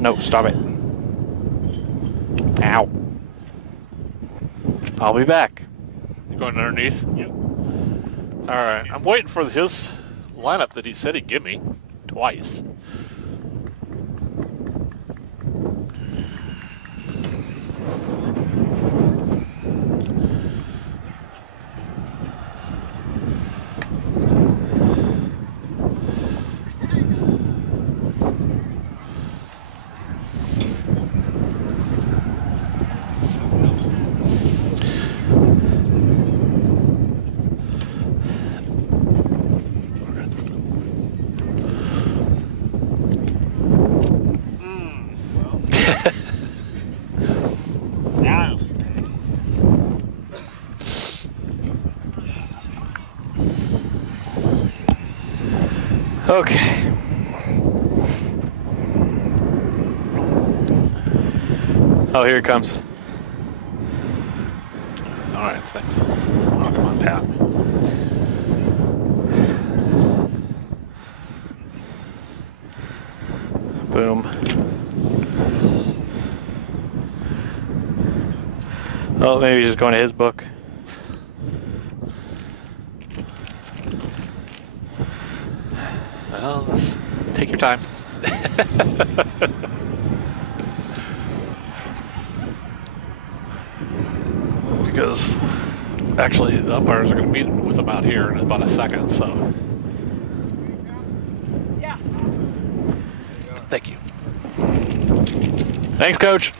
No, stop it. Ow. I'll be back. You going underneath? Yep. All right. I'm waiting for his lineup that he said he'd give me twice. Now it'll stay. Okay. Oh, here it comes. All right, thanks. Oh, come on, Pat. Boom. Oh, maybe he's just going to his book. Well, just take your time. Because actually the umpires are going to meet with them out here in about a second, so. Yeah. Thank you. Thanks, Coach.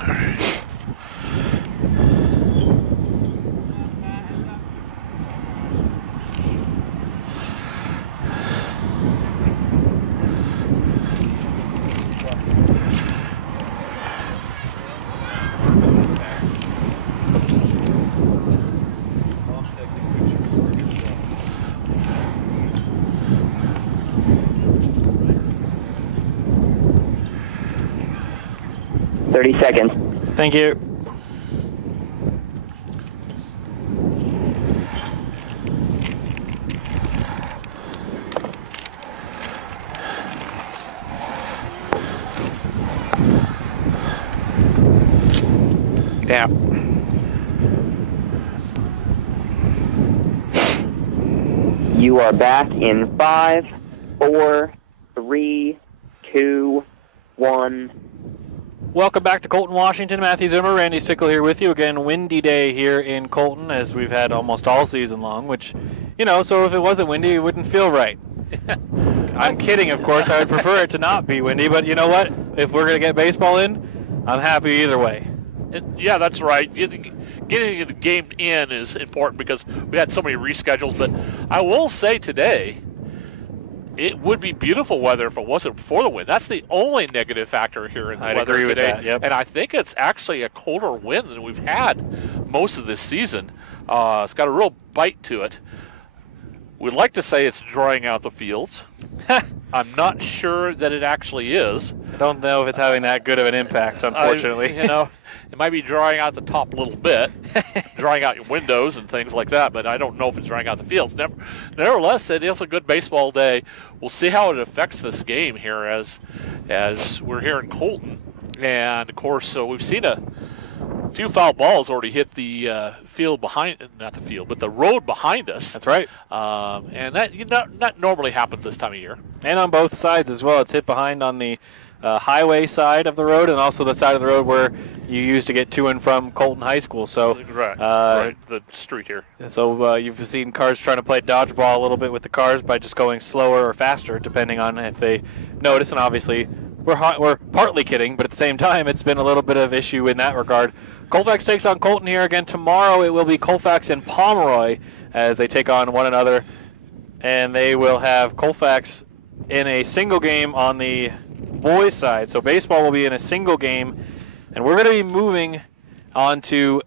All right. Seconds. Thank you. Yeah. You are back in 5, 4, 3, 2, 1. Welcome back to Colton, Washington. Matthew Zimmer, Randy Stickle here with you. Again, windy day here in Colton, as we've had almost all season long, which, so if it wasn't windy, it wouldn't feel right. I'm kidding, of course. I would prefer it to not be windy, but you know what? If we're going to get baseball in, I'm happy either way. Yeah, that's right. Getting the game in is important because we had so many reschedules. But I will say today, it would be beautiful weather if it wasn't for the wind. That's the only negative factor here in the I'd weather agree today. with that, yep. And I think it's actually a colder wind than we've had most of this season. It's got a real bite to it. We'd like to say it's drying out the fields. I'm not sure that it actually is. I don't know if it's having that good of an impact, unfortunately. It might be drying out the top a little bit, drying out your windows and things like that, but I don't know if it's drying out the fields. Nevertheless, it is a good baseball day. We'll see how it affects this game here as we're here in Colton. And, of course, we've seen a few foul balls already hit the field behind, not the field, but the road behind us. That's right. And that normally happens this time of year. And on both sides as well. It's hit behind on the highway side of the road and also the side of the road where you used to get to and from Colton High School. So right, the street here. So you've seen cars trying to play dodgeball a little bit with the cars by just going slower or faster, depending on if they notice. And obviously, we're partly kidding, but at the same time, it's been a little bit of issue in that regard. Colfax takes on Colton here again tomorrow. It will be Colfax and Pomeroy as they take on one another, and they will have Colfax in a single game on the boys' side. So baseball will be in a single game, and we're going to be moving on to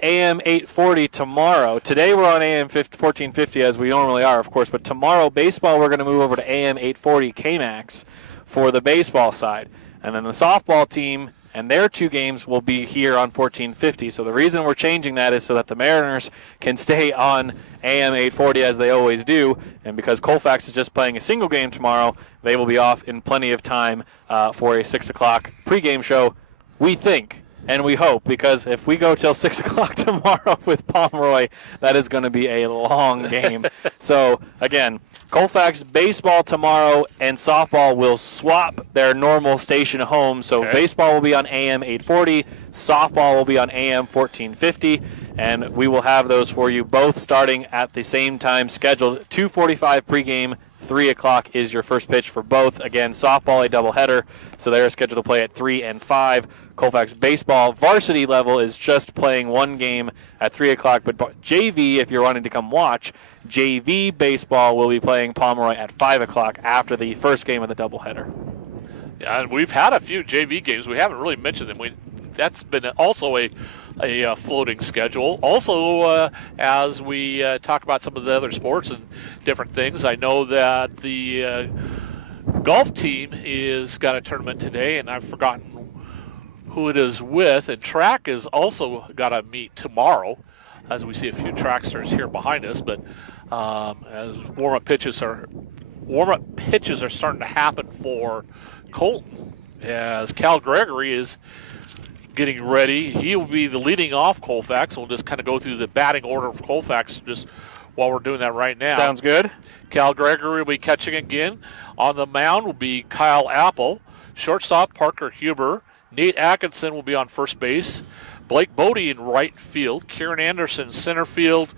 AM 840 tomorrow. Today we're on AM 1450 as we normally are, of course, but tomorrow baseball we're going to move over to AM 840 KMAX for the baseball side. And then the softball team and their 2 games will be here on 1450. So the reason we're changing that is so that the Mariners can stay on AM 840 as they always do, and because Colfax is just playing a single game tomorrow, they will be off in plenty of time for a 6 o'clock pregame show, we think. And we hope, because if we go till 6 o'clock tomorrow with Pomeroy, that is going to be a long game. So, again, Colfax baseball tomorrow and softball will swap their normal station home. So baseball will be on AM 840, softball will be on AM 1450, and we will have those for you both starting at the same time scheduled. 2:45 pregame, 3 o'clock is your first pitch for both. Again, softball a doubleheader, so they are scheduled to play at 3 and 5. Colfax baseball varsity level is just playing 1 game at 3 o'clock, but JV, if you're wanting to come watch, JV baseball will be playing Pomeroy at 5 o'clock after the first game of the doubleheader. Yeah, and we've had a few JV games. We haven't really mentioned them. That's been also a floating schedule. Also, as we talk about some of the other sports and different things, I know that the golf team is got a tournament today, and I've forgotten who it is with, and track is also got to meet tomorrow, as we see a few tracksters here behind us. But as warm-up pitches are starting to happen for Colton, as Cal Gregory is getting ready. He will be the leading off Colfax. We'll just kind of go through the batting order of Colfax just while we're doing that right now. Sounds good. Cal Gregory will be catching again. On the mound will be Kyle Apple. Shortstop, Parker Huber. Nate Atkinson will be on first base. Blake Bodie in right field. Kieran Anderson center field.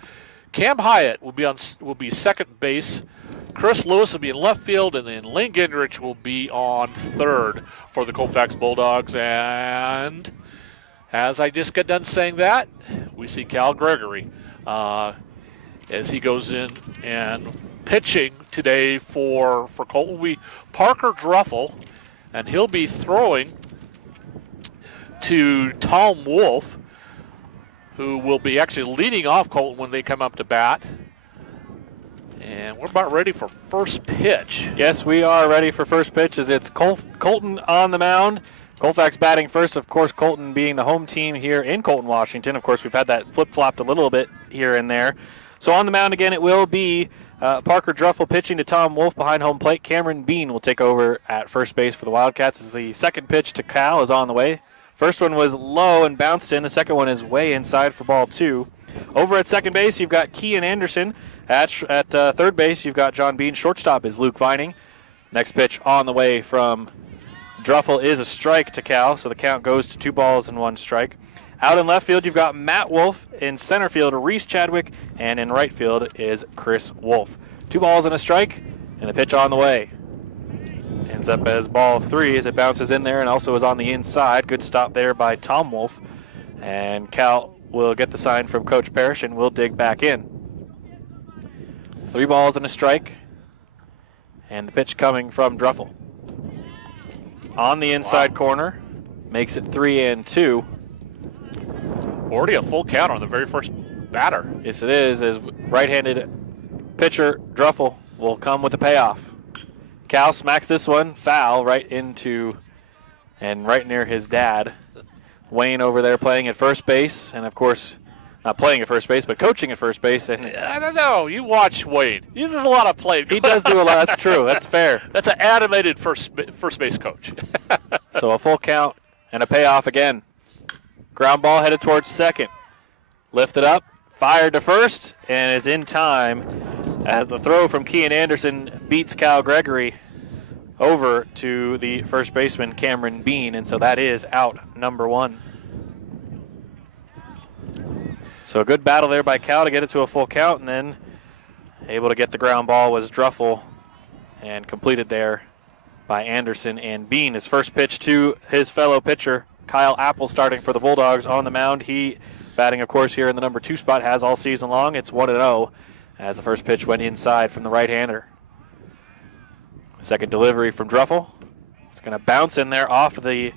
Cam Hyatt will be second base. Chris Lewis will be in left field, and then Lane Gendrich will be on third for the Colfax Bulldogs. And as I just got done saying that, we see Cal Gregory as he goes in and pitching today for Colton will be Parker Druffel, and he'll be throwing to Tom Wolf, who will be actually leading off Colton when they come up to bat. And we're about ready for first pitch. Yes, we are ready for first pitch as it's Colton on the mound. Colfax batting first, of course, Colton being the home team here in Colton, Washington. Of course, we've had that flip-flopped a little bit here and there. So on the mound again, it will be Parker Druffel pitching to Tom Wolf behind home plate. Cameron Bean will take over at first base for the Wildcats as the second pitch to Cal is on the way. First one was low and bounced in. The second one is way inside for ball 2. Over at second base, you've got Kean Anderson. At third base, you've got John Bean. Shortstop is Luke Vining. Next pitch on the way from Druffel is a strike to Cal, so the count goes to 2 balls and 1 strike. Out in left field, you've got Matt Wolf. In center field, Reese Chadwick. And in right field is Chris Wolf. 2 balls and a strike, and the pitch on the way. Ends up as ball 3 as it bounces in there and also is on the inside. Good stop there by Tom Wolf. And Cal will get the sign from Coach Parrish and will dig back in. 3 balls and a strike. And the pitch coming from Druffel. On the inside corner. Makes it 3-2. Already a full count on the very first batter. Yes, it is, as right-handed pitcher Druffel will come with the payoff. Cal smacks this one foul right into and right near his dad. Wayne over there playing at first base, and of course, not playing at first base, but coaching at first base. And I don't know. You watch Wayne. He does a lot of playing. He does do a lot. That's true. That's fair. That's an animated first base coach. So a full count and a payoff again. Ground ball headed towards second. Lifted up, fired to first, and is in time as the throw from Kean Anderson beats Cal Gregory over to the first baseman, Cameron Bean, and so that is out number 1. So a good battle there by Cal to get it to a full count, and then able to get the ground ball was Druffel, and completed there by Anderson and Bean. His first pitch to his fellow pitcher, Kyle Apple, starting for the Bulldogs on the mound. He batting, of course, here in the number 2 spot, has all season long. It's 1-0 as the first pitch went inside from the right-hander. Second delivery from Druffel. It's going to bounce in there off the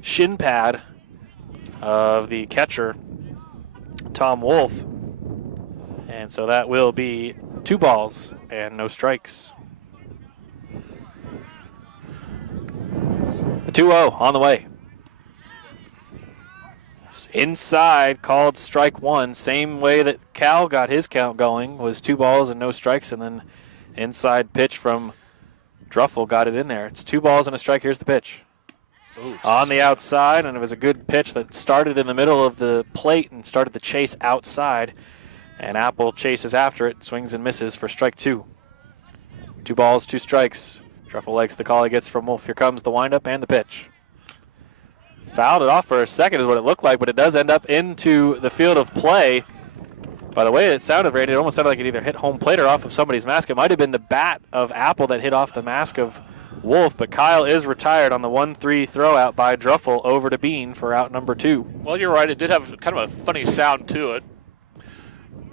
shin pad of the catcher, Tom Wolf. And so that will be 2 balls and no strikes. The 2-0 on the way. Inside, called strike one. Same way that Cal got his count going, was 2 balls and no strikes, and then inside pitch from Druffel got it in there. It's 2 balls and a strike. Here's the pitch. Ooh. On the outside, and it was a good pitch that started in the middle of the plate and started the chase outside. And Apple chases after it, swings and misses for strike 2. 2 balls, 2 strikes. Druffel likes the call he gets from Wolf. Here comes the windup and the pitch. Fouled it off for a second is what it looked like, but it does end up into the field of play. By the way it sounded, Randy, it almost sounded like it either hit home plate or off of somebody's mask. It might have been the bat of Apple that hit off the mask of Wolf, but Kyle is retired on the 1-3 throw out by Druffel over to Bean for out number 2. Well, you're right. It did have kind of a funny sound to it,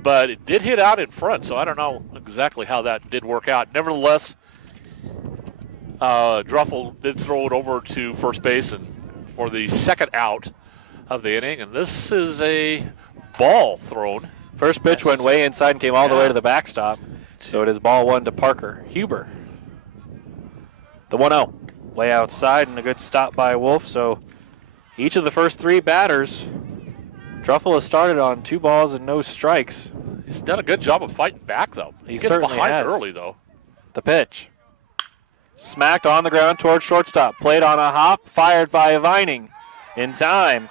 but it did hit out in front, so I don't know exactly how that did work out. Nevertheless, Druffel did throw it over to first base and for the second out of the inning, and this is a ball thrown. First pitch went way inside and came all the way to the backstop, so it is ball 1 to Parker Huber. The 1-0, way outside, and a good stop by Wolf. So each of the first 3 batters, Druffel has started on 2 balls and no strikes. He's done a good job of fighting back, though. He Gets certainly behind has. early, though. The pitch. Smacked on the ground towards shortstop. Played on a hop, fired by Vining in time.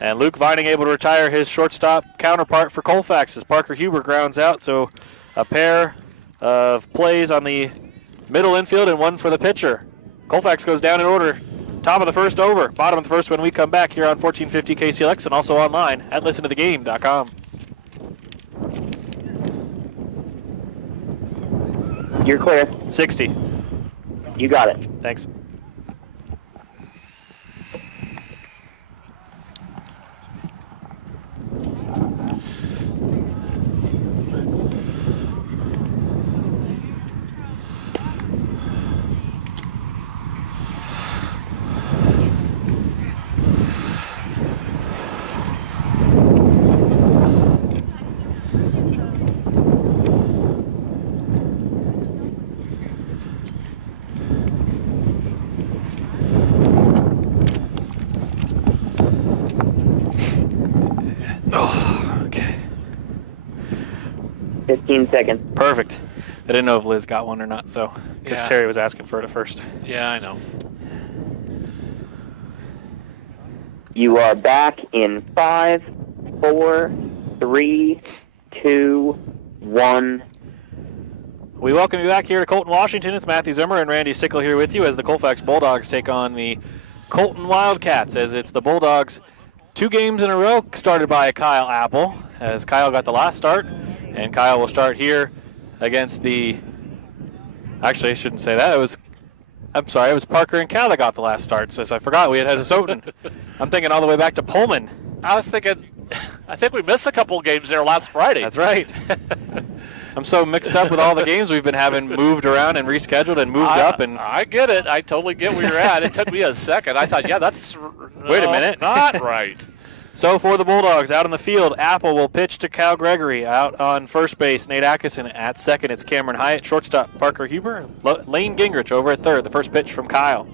And Luke Vining able to retire his shortstop counterpart for Colfax as Parker Huber grounds out. So a pair of plays on the middle infield and 1 for the pitcher. Colfax goes down in order. Top of the first over. Bottom of the first when we come back here on 1450 KCLX and also online at listentothegame.com. You're clear. 60. You got it. Thanks. Oh, okay. 15 seconds. Perfect. I didn't know if Liz got one or not, so because Yeah. Terry was asking for it at first. Yeah, I know. You are back in 5, 4, 3, 2, 1. We welcome you back here to Colton, Washington. It's Matthew Zimmer and Randy Stickle here with you as the Colfax Bulldogs take on the Colton Wildcats, as it's the Bulldogs 2 games in a row started by Kyle Apple, as Kyle got the last start, and Kyle will start here against the, actually I shouldn't say that, it was Parker and Cal that got the last start, since I forgot we had Hessoten. I'm thinking all the way back to Pullman. I was thinking, I think we missed a couple of games there last Friday. That's right. I'm so mixed up with all the games we've been having moved around and rescheduled and moved up. And I get it. I totally get where you're at. It took me a second. I thought, yeah, that's Wait a minute. Not right. So for the Bulldogs, out in the field, Apple will pitch to Cal Gregory. Out on first base, Nate Atkinson. At second, it's Cameron Hyatt. Shortstop, Parker Huber. Lane Gingrich over at third. The first pitch from Kyle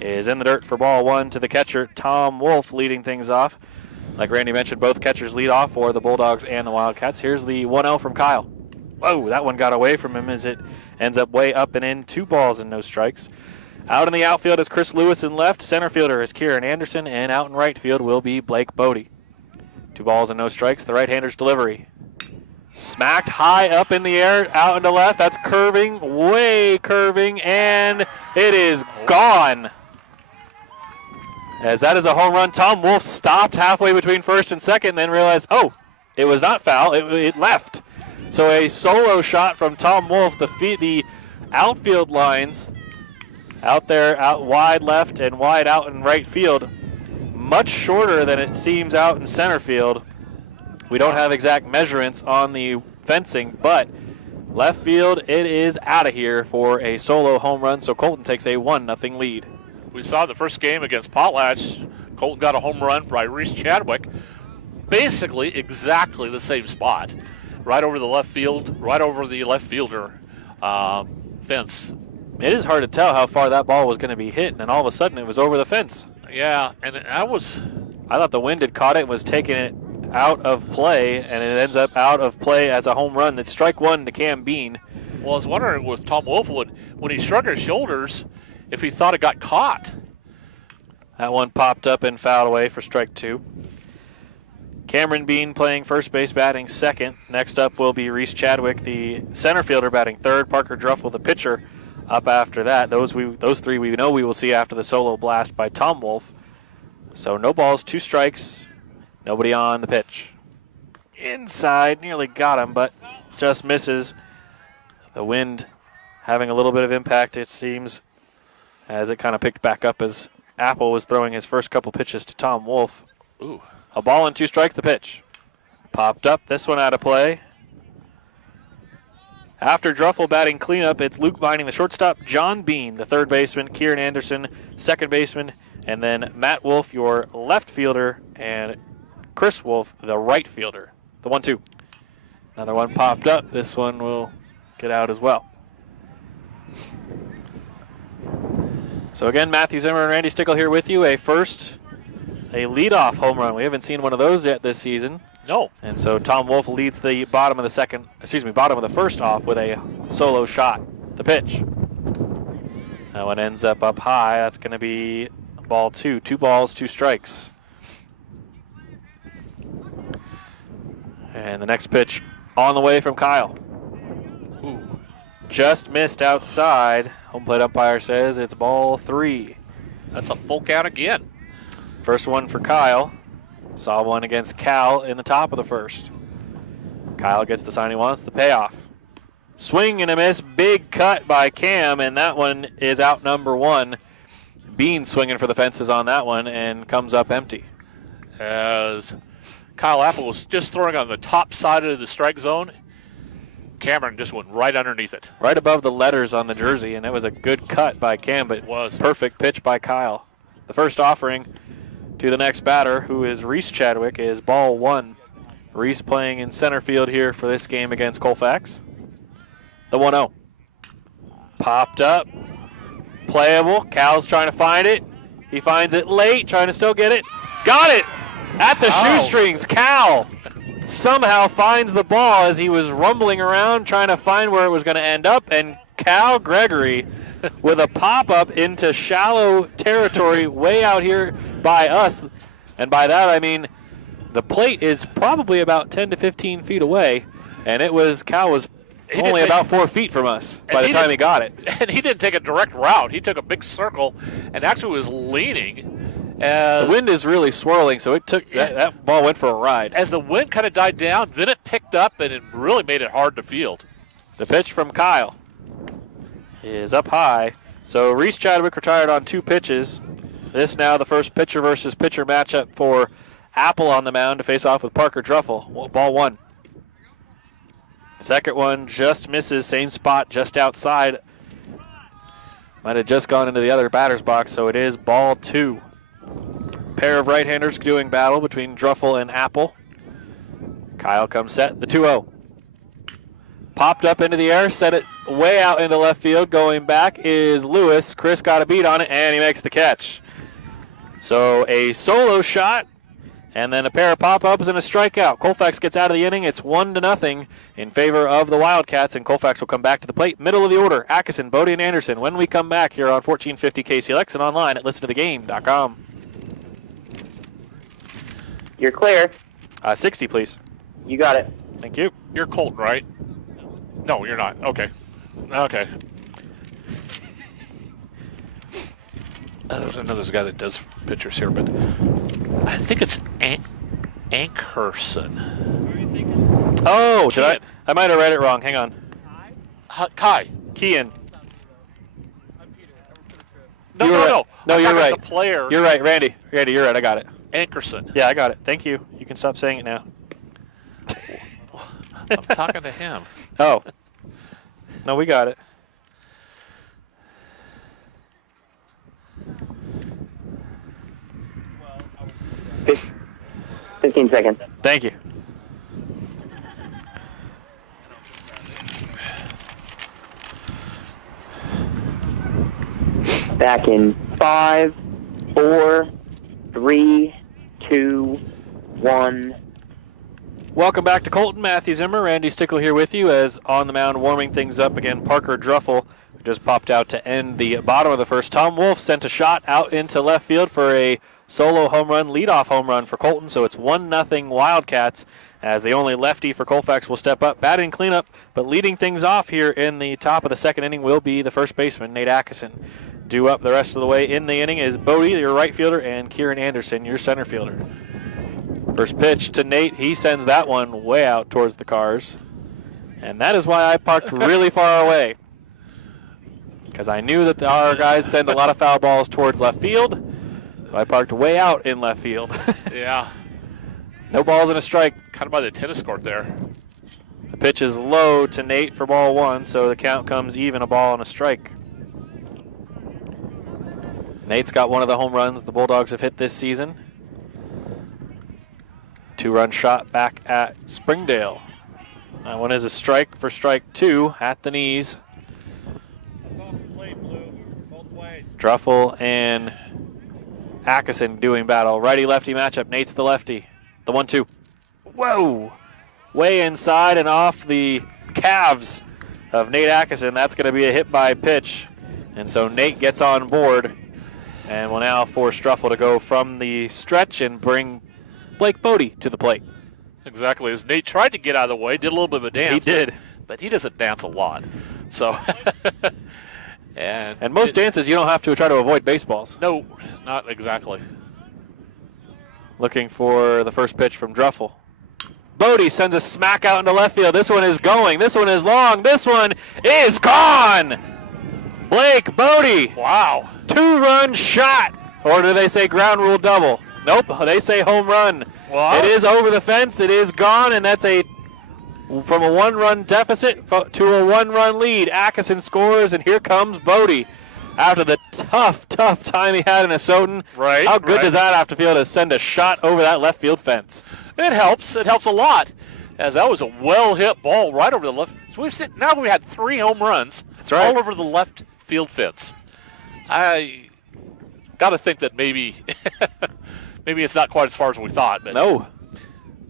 is in the dirt for ball 1 to the catcher, Tom Wolf, leading things off. Like Randy mentioned, both catchers lead off for the Bulldogs and the Wildcats. Here's the 1-0 from Kyle. Whoa, that one got away from him as it ends up way up and in. 2 balls and no strikes. Out in the outfield is Chris Lewis in left. Center fielder is Kieran Anderson. And out in right field will be Blake Bodie. 2 balls and no strikes. The right-hander's delivery. Smacked high up in the air, out into left. That's curving, way curving, and it is gone. As that is a home run. Tom Wolf stopped halfway between first and second, then realized, oh, it was not foul. It left. So a solo shot from Tom Wolf. The outfield lines out there, out wide left and wide out in right field, much shorter than it seems out in center field. We don't have exact measurements on the fencing, but left field, it is out of here for a solo home run. So Colton takes a 1-0 lead. We saw the first game against Potlatch. Colton got a home run by Reese Chadwick. Basically exactly the same spot. Right over the left field, right over the left fielder fence. It is hard to tell how far that ball was going to be hit, and then all of a sudden it was over the fence. Yeah, and I was I thought the wind had caught it and was taking it out of play, and it ends up out of play as a home run. It's strike one to Cam Bean. Well, I was wondering with Tom Wolf when he shrugged his shoulders if he thought it got caught. That one popped up and fouled away for strike two. Cameron Bean playing first base, batting second. Next up will be Reese Chadwick, the center fielder, batting third. Parker Druffel, the pitcher, up after that. Those three we know we will see after the solo blast by Tom Wolf. So no balls, 2 strikes, nobody on the pitch. Inside, nearly got him, but just misses. The wind having a little bit of impact, it seems, as it kind of picked back up as Apple was throwing his first couple pitches to Tom Wolf. Ooh. A ball and 2 strikes, the pitch. Popped up, this one out of play. After Druffel batting cleanup, it's Luke Vining, the shortstop, John Bean, the third baseman, Kieran Anderson, second baseman, and then Matt Wolf, your left fielder, and Chris Wolf, the right fielder. The 1-2. Another one popped up. This one will get out as well. So again, Matthew Zimmer and Randy Stickle here with you. A leadoff home run. We haven't seen one of those yet this season. No. And so Tom Wolf leads the bottom of the first off with a solo shot. The pitch. That one ends up high. That's going to be ball 2. 2 balls, 2 strikes. And the next pitch on the way from Kyle. Ooh. Just missed outside. Home plate umpire says it's ball 3. That's a full count again. First one for Kyle. Saw one against Cal in the top of the first. Kyle gets the sign he wants, the payoff. Swing and a miss, big cut by Cam, and that one is out number 1. Bean swinging for the fences on that one and comes up empty. As Kyle Apple was just throwing on the top side of the strike zone, Cameron just went right underneath it. Right above the letters on the jersey, and it was a good cut by Cam, but it was perfect pitch by Kyle. The first offering to the next batter, who is Reese Chadwick, is ball 1. Reese playing in center field here for this game against Colfax. The 1-0. Popped up. Playable. Cal's trying to find it. He finds it late, trying to still get it. Got it! At the shoestrings, Cal somehow finds the ball as he was rumbling around trying to find where it was going to end up, and Cal Gregory with a pop-up into shallow territory way out here by us. And by that, I mean the plate is probably about 10 to 15 feet away, and Cal was only about 4 feet from us by the time he got it. And he didn't take a direct route. He took a big circle and actually was leaning. The wind is really swirling, so it took that ball went for a ride. As the wind kind of died down, then it picked up, and it really made it hard to field. The pitch from Kyle is up high. So Reese Chadwick retired on 2 pitches. This now the first pitcher versus pitcher matchup for Apple on the mound to face off with Parker Druffel. Ball 1. Second one just misses, same spot, just outside. Might have just gone into the other batter's box, so it is ball 2. Pair of right-handers doing battle between Druffel and Apple. Kyle comes set, the 2-0. Popped up into the air, set it way out into left field. Going back is Lewis. Chris got a beat on it, and he makes the catch. So a solo shot, and then a pair of pop-ups and a strikeout. Colfax gets out of the inning. It's 1-0 in favor of the Wildcats, and Colfax will come back to the plate. Middle of the order, Atkinson, Bodie, and Anderson when we come back here on 1450 KCLX and online at listentothegame.com. You're clear. 60, please. You got it. Thank you. You're Colton, right? No, you're not. Okay. Okay. There's another guy that does pitchers here, but I think it's Ankerson. Oh, I might have read it wrong. Hang on. Kai. Kean. No. No, you're right. The player. You're right, Randy. Randy, you're right. I got it. Ankerson. Yeah, I got it. Thank you. You can stop saying it now. I'm talking to him. Oh. No, we got it. Well, 15 seconds. Thank you. Back in 5, 4, 3, 2, 1. Welcome back to Colton. Matthew Zimmer, Randy Stickle here with you as on the mound warming things up again. Parker Druffel just popped out to end the bottom of the first. Tom Wolf sent a shot out into left field for a solo home run, leadoff home run for Colton. So it's 1-0 Wildcats as the only lefty for Colfax will step up. Batting cleanup, but leading things off here in the top of the second inning will be the first baseman, Nate Atkinson. Due up the rest of the way in the inning is Bodie, your right fielder, and Kieran Anderson, your center fielder. First pitch to Nate. He sends that one way out towards the cars. And that is why I parked really far away. Because I knew that our guys send a lot of foul balls towards left field. So I parked way out in left field. Yeah. No balls and a strike. Kind of by the tennis court there. The pitch is low to Nate for ball one, so the count comes even, a ball and a strike. Nate's got one of the home runs the Bulldogs have hit this season. 2-run shot back at Springdale. That one is a strike for strike 2 at the knees. That's off the plate, Blue. Both ways. Druffel and Atkinson doing battle. Righty-lefty matchup. Nate's the lefty. The 1-2. Whoa! Way inside and off the calves of Nate Atkinson. That's going to be a hit by pitch. And so Nate gets on board and will now force Druffel to go from the stretch and bring Blake Bodie to the plate. Exactly. As Nate tried to get out of the way, did a little bit of a dance. He did. But he doesn't dance a lot. So. and most dances, you don't have to try to avoid baseballs. No, not exactly. Looking for the first pitch from Druffel. Bodie sends a smack out into left field. This one is going. This one is long. This one is gone. Blake Bodie. Wow. 2-run shot. Or do they say ground rule double? Nope, they say home run. Wow. It is over the fence. It is gone, and that's from a 1-run deficit to a 1-run lead. Atkinson scores, and here comes Bodie. After the tough time he had in Asotin. Right. How good does that have to feel to send a shot over that left field fence? It helps. It helps a lot, as that was a well-hit ball right over the left. So now we had 3 home runs. That's right. All over the left field fence. I got to think that maybe maybe it's not quite as far as we thought. But No.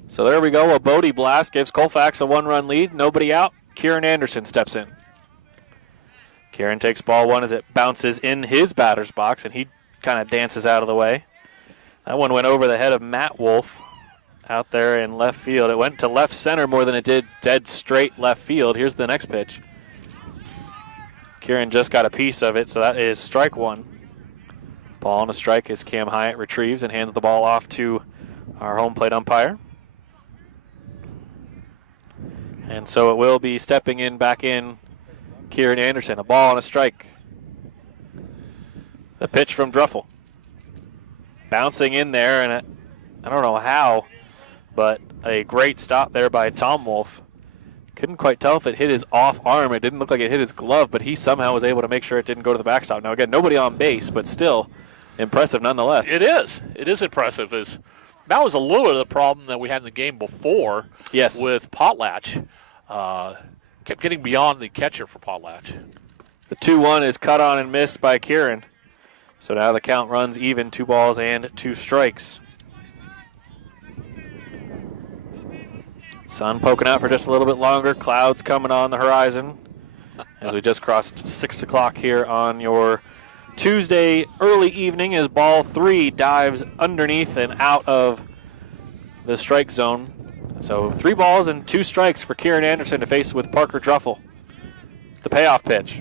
So there we go. A Bodie blast gives Colfax a 1-run lead. Nobody out. Kieran Anderson steps in. Kieran takes ball 1 as it bounces in his batter's box, and he kind of dances out of the way. That one went over the head of Matt Wolf out there in left field. It went to left center more than it did dead straight left field. Here's the next pitch. Kieran just got a piece of it, so that is strike 1. Ball on a strike as Cam Hyatt retrieves and hands the ball off to our home plate umpire. And so it will be stepping in back in Kieran Anderson. A ball on a strike. The pitch from Druffel. Bouncing in there, and I don't know how, but a great stop there by Tom Wolf. Couldn't quite tell if it hit his off arm. It didn't look like it hit his glove, but he somehow was able to make sure it didn't go to the backstop. Now, again, nobody on base, but still impressive nonetheless. it is. It is impressive. That was a little bit of the problem that we had in the game before. Yes. With Potlatch. Kept getting beyond the catcher for Potlatch. The 2-1 is cut on and missed by Kieran. So now the count runs even, 2 balls and 2 strikes. Sun poking out for just a little bit longer. Clouds coming on the horizon as we just crossed 6 o'clock here on your Tuesday early evening as ball 3 dives underneath and out of the strike zone. So 3 balls and 2 strikes for Kieran Anderson to face with Parker Druffel. The payoff pitch.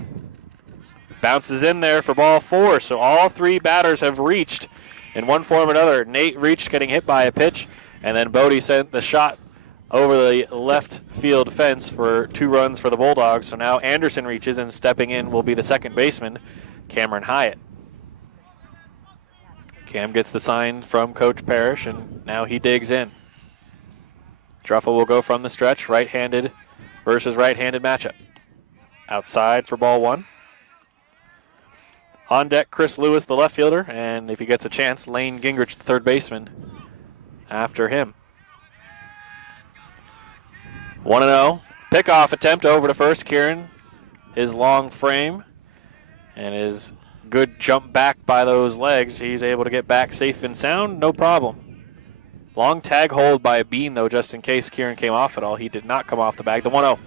Bounces in there for ball 4. So all 3 batters have reached in one form or another. Nate reached getting hit by a pitch, and then Bodie sent the shot over the left field fence for 2 runs for the Bulldogs. So now Anderson reaches, and stepping in will be the second baseman, Cameron Hyatt. Cam gets the sign from Coach Parrish, and now he digs in. Druffel will go from the stretch, right-handed versus right-handed matchup. Outside for ball 1. On deck, Chris Lewis, the left fielder, and if he gets a chance, Lane Gingrich, the third baseman, after him. 1-0. Pickoff attempt over to first. Kieran, his long frame and his good jump back by those legs. He's able to get back safe and sound, no problem. Long tag hold by Bean, though, just in case Kieran came off at all. He did not come off the bag. The 1-0.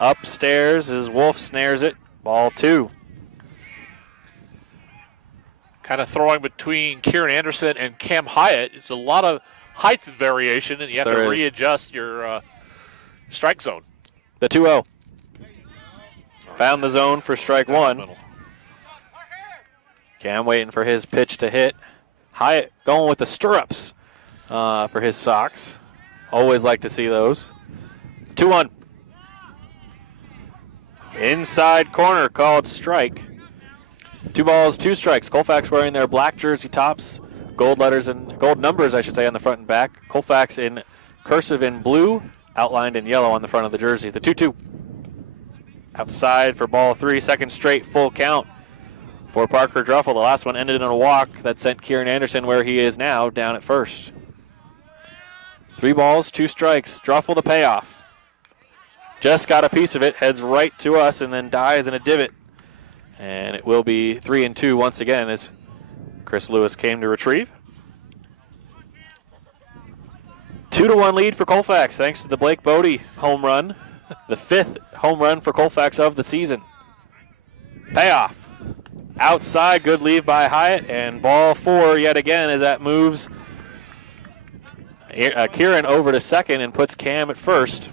Upstairs as Wolf snares it. Ball 2. Kind of throwing between Kieran Anderson and Cam Hyatt. It's a lot of height variation, and you have to readjust your strike zone. The 2-0. Found the zone for strike 1. Cam waiting for his pitch to hit. Hyatt going with the stirrups for his socks. Always like to see those. 2-1. Inside corner called strike. 2 balls, 2 strikes. Colfax wearing their black jersey tops. Gold letters and gold numbers, I should say, on the front and back. Colfax in cursive in blue, outlined in yellow on the front of the jerseys. The 2-2. Outside for ball 3, second straight full count for Parker Druffel. The last one ended in a walk that sent Kieran Anderson where he is now, down at first. 3 balls, 2 strikes. Druffel the payoff. Just got a piece of it, heads right to us, and then dies in a divot. And it will be 3-2 once again as Chris Lewis came to retrieve. 2-1 lead for Colfax thanks to the Blake Bodie home run. The 5th home run for Colfax of the season. Payoff. Outside, good leave by Hyatt, and ball 4 yet again as that moves Kieran over to second and puts Cam at first.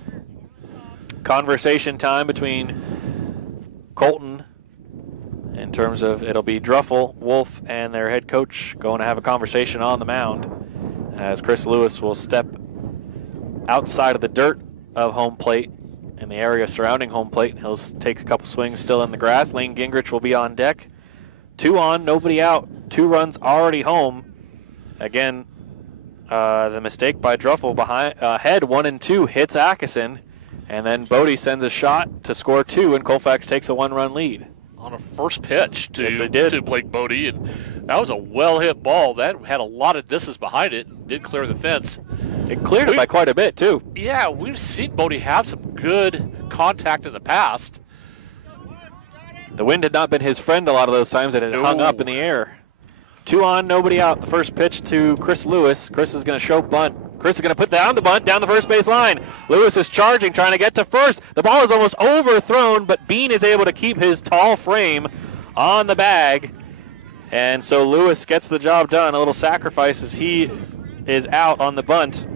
Conversation time between Colton in terms of it'll be Druffel, Wolf, and their head coach going to have a conversation on the mound as Chris Lewis will step outside of the dirt of home plate in the area surrounding home plate. He'll take a couple swings still in the grass. Lane Gingrich will be on deck. 2 on, nobody out. 2 runs already home. Again, the mistake by Druffel behind ahead 1-2 hits Atkinson, and then Bodie sends a shot to score 2, and Colfax takes a 1-run lead. On a first pitch Yes, to Blake Bodie, and that was a well-hit ball. That had a lot of distance behind it and did clear the fence. It cleared it by quite a bit, too. Yeah, we've seen Bodie have some good contact in the past. The wind had not been his friend a lot of those times. It had hung up in the air. 2 on, nobody out. The first pitch to Chris Lewis. Chris is going to show bunt. Chris is going to put down the bunt down the first base line. Lewis is charging, trying to get to first. The ball is almost overthrown, but Bean is able to keep his tall frame on the bag. And so Lewis gets the job done. A little sacrifice as he is out on the bunt.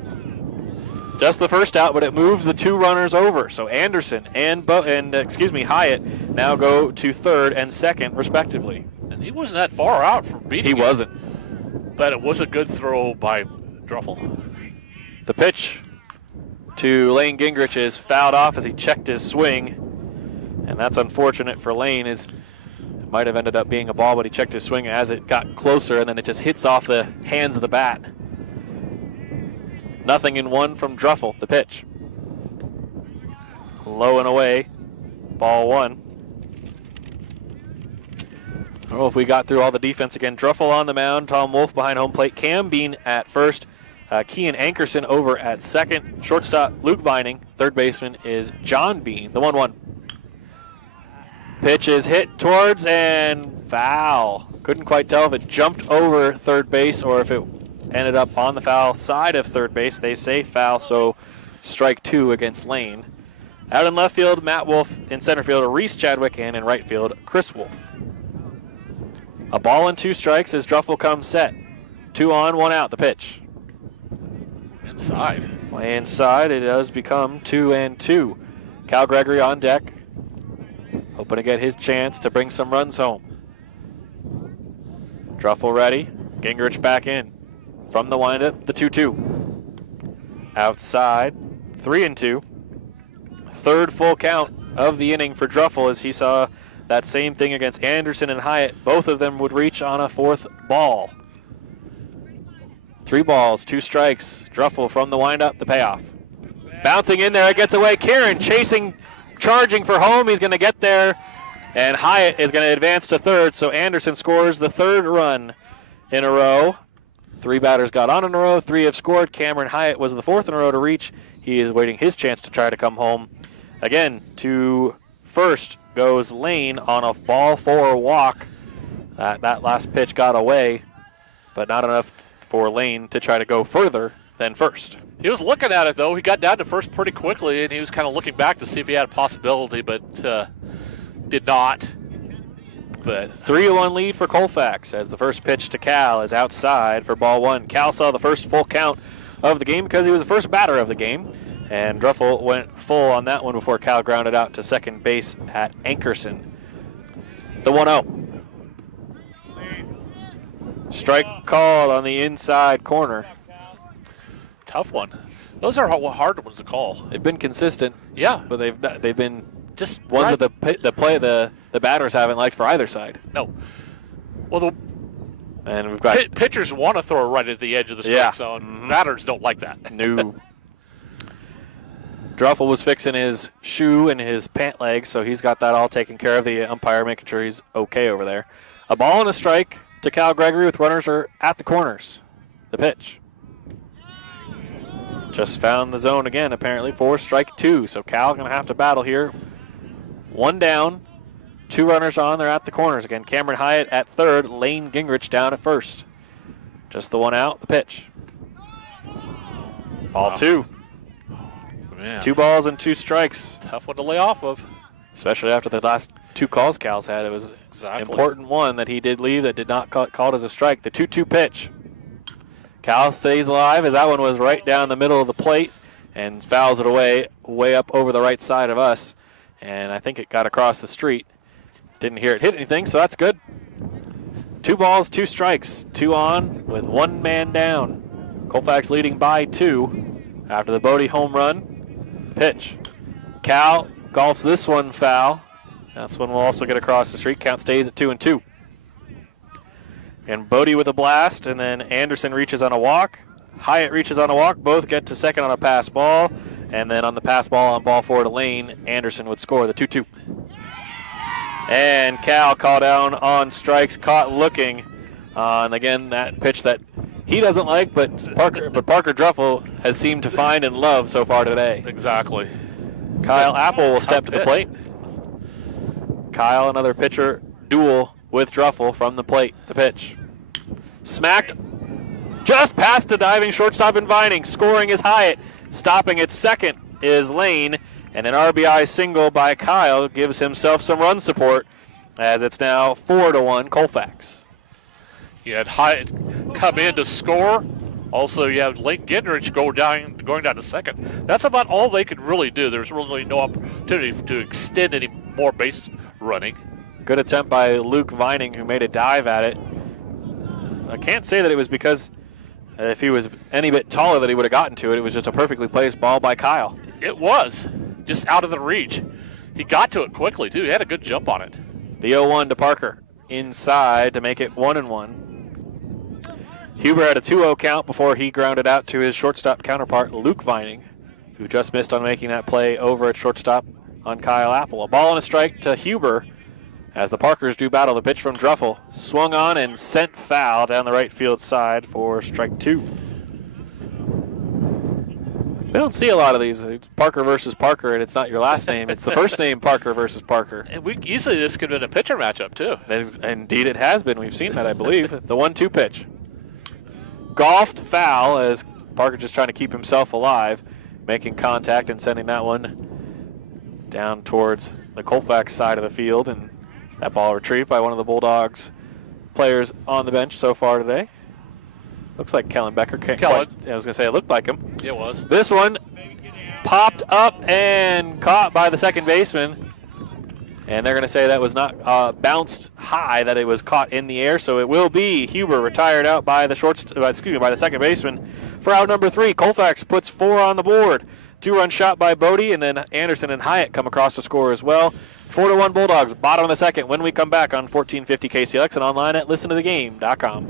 Just the first out, but it moves the 2 runners over. So Anderson and Hyatt now go to third and second, respectively. And he wasn't that far out from beating He wasn't. But it was a good throw by Druffel. The pitch to Lane Gingrich is fouled off as he checked his swing. And that's unfortunate for Lane, as it might have ended up being a ball, but he checked his swing as it got closer, and then it just hits off the hands of the bat. 0-1 from Druffel, the pitch. Low and away, ball 1. I don't know if we got through all the defense again. Druffel on the mound, Tom Wolf behind home plate, Cam Bean at first, Kean Ankerson over at second, shortstop Luke Vining, third baseman is John Bean, the 1-1. Pitch is hit towards and foul. Couldn't quite tell if it jumped over third base or if it ended up on the foul side of third base. They say foul, so strike 2 against Lane. Out in left field, Matt Wolf. In center field, Reese Chadwick, and in right field, Chris Wolf. A ball and 2 strikes as Druffel comes set. 2 on, 1 out, the pitch. Inside. Inside, it does become 2-2. Cal Gregory on deck, hoping to get his chance to bring some runs home. Druffel ready, Gingrich back in. From the windup, the 2-2. Outside, 3-2. Third full count of the inning for Druffel as he saw that same thing against Anderson and Hyatt. Both of them would reach on a 4th ball. 3 balls, 2 strikes. Druffel from the windup, the payoff. Bouncing in there, it gets away. Kieran chasing, charging for home. He's going to get there, and Hyatt is going to advance to third. So Anderson scores the 3rd run in a row. 3 batters got on in a row. 3 have scored. Cameron Hyatt was the 4th in a row to reach. He is waiting his chance to try to come home. Again, to first goes Lane on a ball 4 walk. That last pitch got away, but not enough for Lane to try to go further than first. He was looking at it, though. He got down to first pretty quickly, and he was kind of looking back to see if he had a possibility, but did not. But 3-1 lead for Colfax as the first pitch to Cal is outside for ball one. Cal saw the first full count of the game because he was the first batter of the game, and Druffel went full on that one before Cal grounded out to second base at Ankerson. The 1-0. Strike called on the inside corner. tough one. Those are hard ones to call. They've been consistent. Yeah, But they've been just ones that the batters haven't liked for either side. No. Well, And we've got pitchers want to throw right at the edge of the strike zone. Mhm. Batters don't like that. No. Druffel was fixing his shoe and his pant leg, so he's got that all taken care of. The umpire making sure he's okay over there. A ball and a strike to Cal Gregory with runners are at the corners. The pitch. Just found the zone again, apparently, for strike two. So Cal going to have to battle here. One down, two runners on. They're at the corners again. Cameron Hyatt at third, Lane Gingrich down at first. Just the one out, the pitch. Ball two. Man. 2 balls and 2 strikes. Tough one to lay off of. Especially after the last 2 calls Cal's had. It was Exactly. an important one that he did leave that did not called as a strike. The 2-2 pitch. Cal stays alive as that one was right down the middle of the plate and fouls it away way up over the right side of us. And I think it got across the street. Didn't hear it hit anything, so that's good. 2 balls, 2 strikes. 2 on with 1 man down. Colfax leading by 2 after the Bodie home run. Pitch. Cal golfs this one foul. This one will also get across the street. Count stays at 2-2. And Bodie with a blast, and then Anderson reaches on a walk. Hyatt reaches on a walk. Both get to second on a pass ball. And then on the pass ball on ball 4 to Lane, Anderson would score the 2-2. And Cal called down on strikes, caught looking on, again, that pitch that he doesn't like, but Parker Druffel has seemed to find and love so far today. Exactly. Kyle Apple will step to the plate. Kyle, another pitcher duel with Druffel from the plate. The pitch. Smacked just past the diving shortstop and Vining. Scoring is Hyatt. Stopping at second is Lane. And an RBI single by Kyle gives himself some run support as it's now 4-1 Colfax. You had Hyatt come in to score. Also, you have Lane Gingrich going down to second. That's about all they could really do. There's really no opportunity to extend any more base running. Good attempt by Luke Vining, who made a dive at it. I can't say that it was because if he was any bit taller that he would have gotten to it. It was just a perfectly placed ball by Kyle. It was just out of the reach. He got to it quickly, too. He had a good jump on it. The 0-1 to Parker. Inside to make it 1-1. Huber had a 2-0 count before he grounded out to his shortstop counterpart, Luke Vining, who just missed on making that play over at shortstop on Kyle Apple. A ball and a strike to Huber as the Parkers do battle. The pitch from Druffel swung on and sent foul down the right field side for strike 2. We don't see a lot of these. It's Parker versus Parker, and it's not your last name. It's the first name Parker versus Parker. And easily this could have been a pitcher matchup, too. Indeed it has been. We've seen that, I believe. The 1-2 pitch. Golfed foul as Parker just trying to keep himself alive, making contact and sending that one down towards the Colfax side of the field, and that ball retrieved by one of the Bulldogs players on the bench so far today. Looks like Kellen Becker. I was going to say it looked like him. It was. This one popped up and caught by the second baseman. And they're going to say that was not bounced high, that it was caught in the air. So it will be Huber retired out by the by the second baseman for out number 3. Colfax puts 4 on the board. 2-run shot by Bodie, and then Anderson and Hyatt come across to score as well. 4-1 Bulldogs, bottom of the second when we come back on 1450 KCLX and online at listentothegame.com.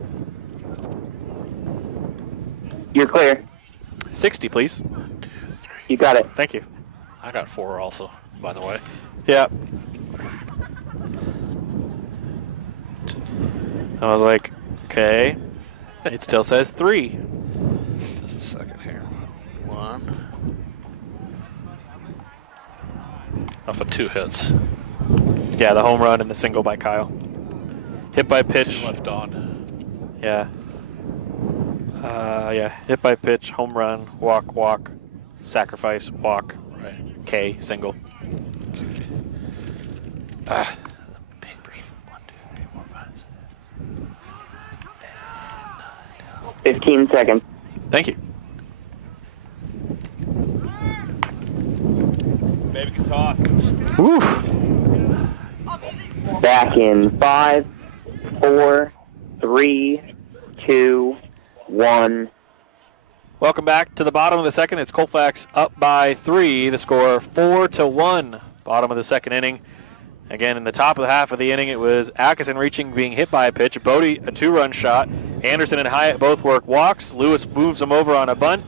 You're clear. 60, please. You got it. Thank you. I got 4 also, by the way. Yeah. I was like, okay. It still says 3. Just a second here. 1. Off of 2 hits. Yeah, the home run and the single by Kyle. Hit by pitch. 2 left on. Yeah. Yeah, hit by pitch, home run, walk, walk, sacrifice, walk, Right. K, single. Papers. 1, 2, 3, 4, 5, 6. 15 seconds. Thank you. Baby can toss. Woo. Back in 5, 4, 3, 2, 1. Welcome back to the bottom of the second. It's Colfax up by 3. The score 4-1. Bottom of the second inning. Again, in the top of the half of the inning, it was Atkinson reaching, being hit by a pitch. Bodie, a 2-run shot. Anderson and Hyatt both work walks. Lewis moves him over on a bunt.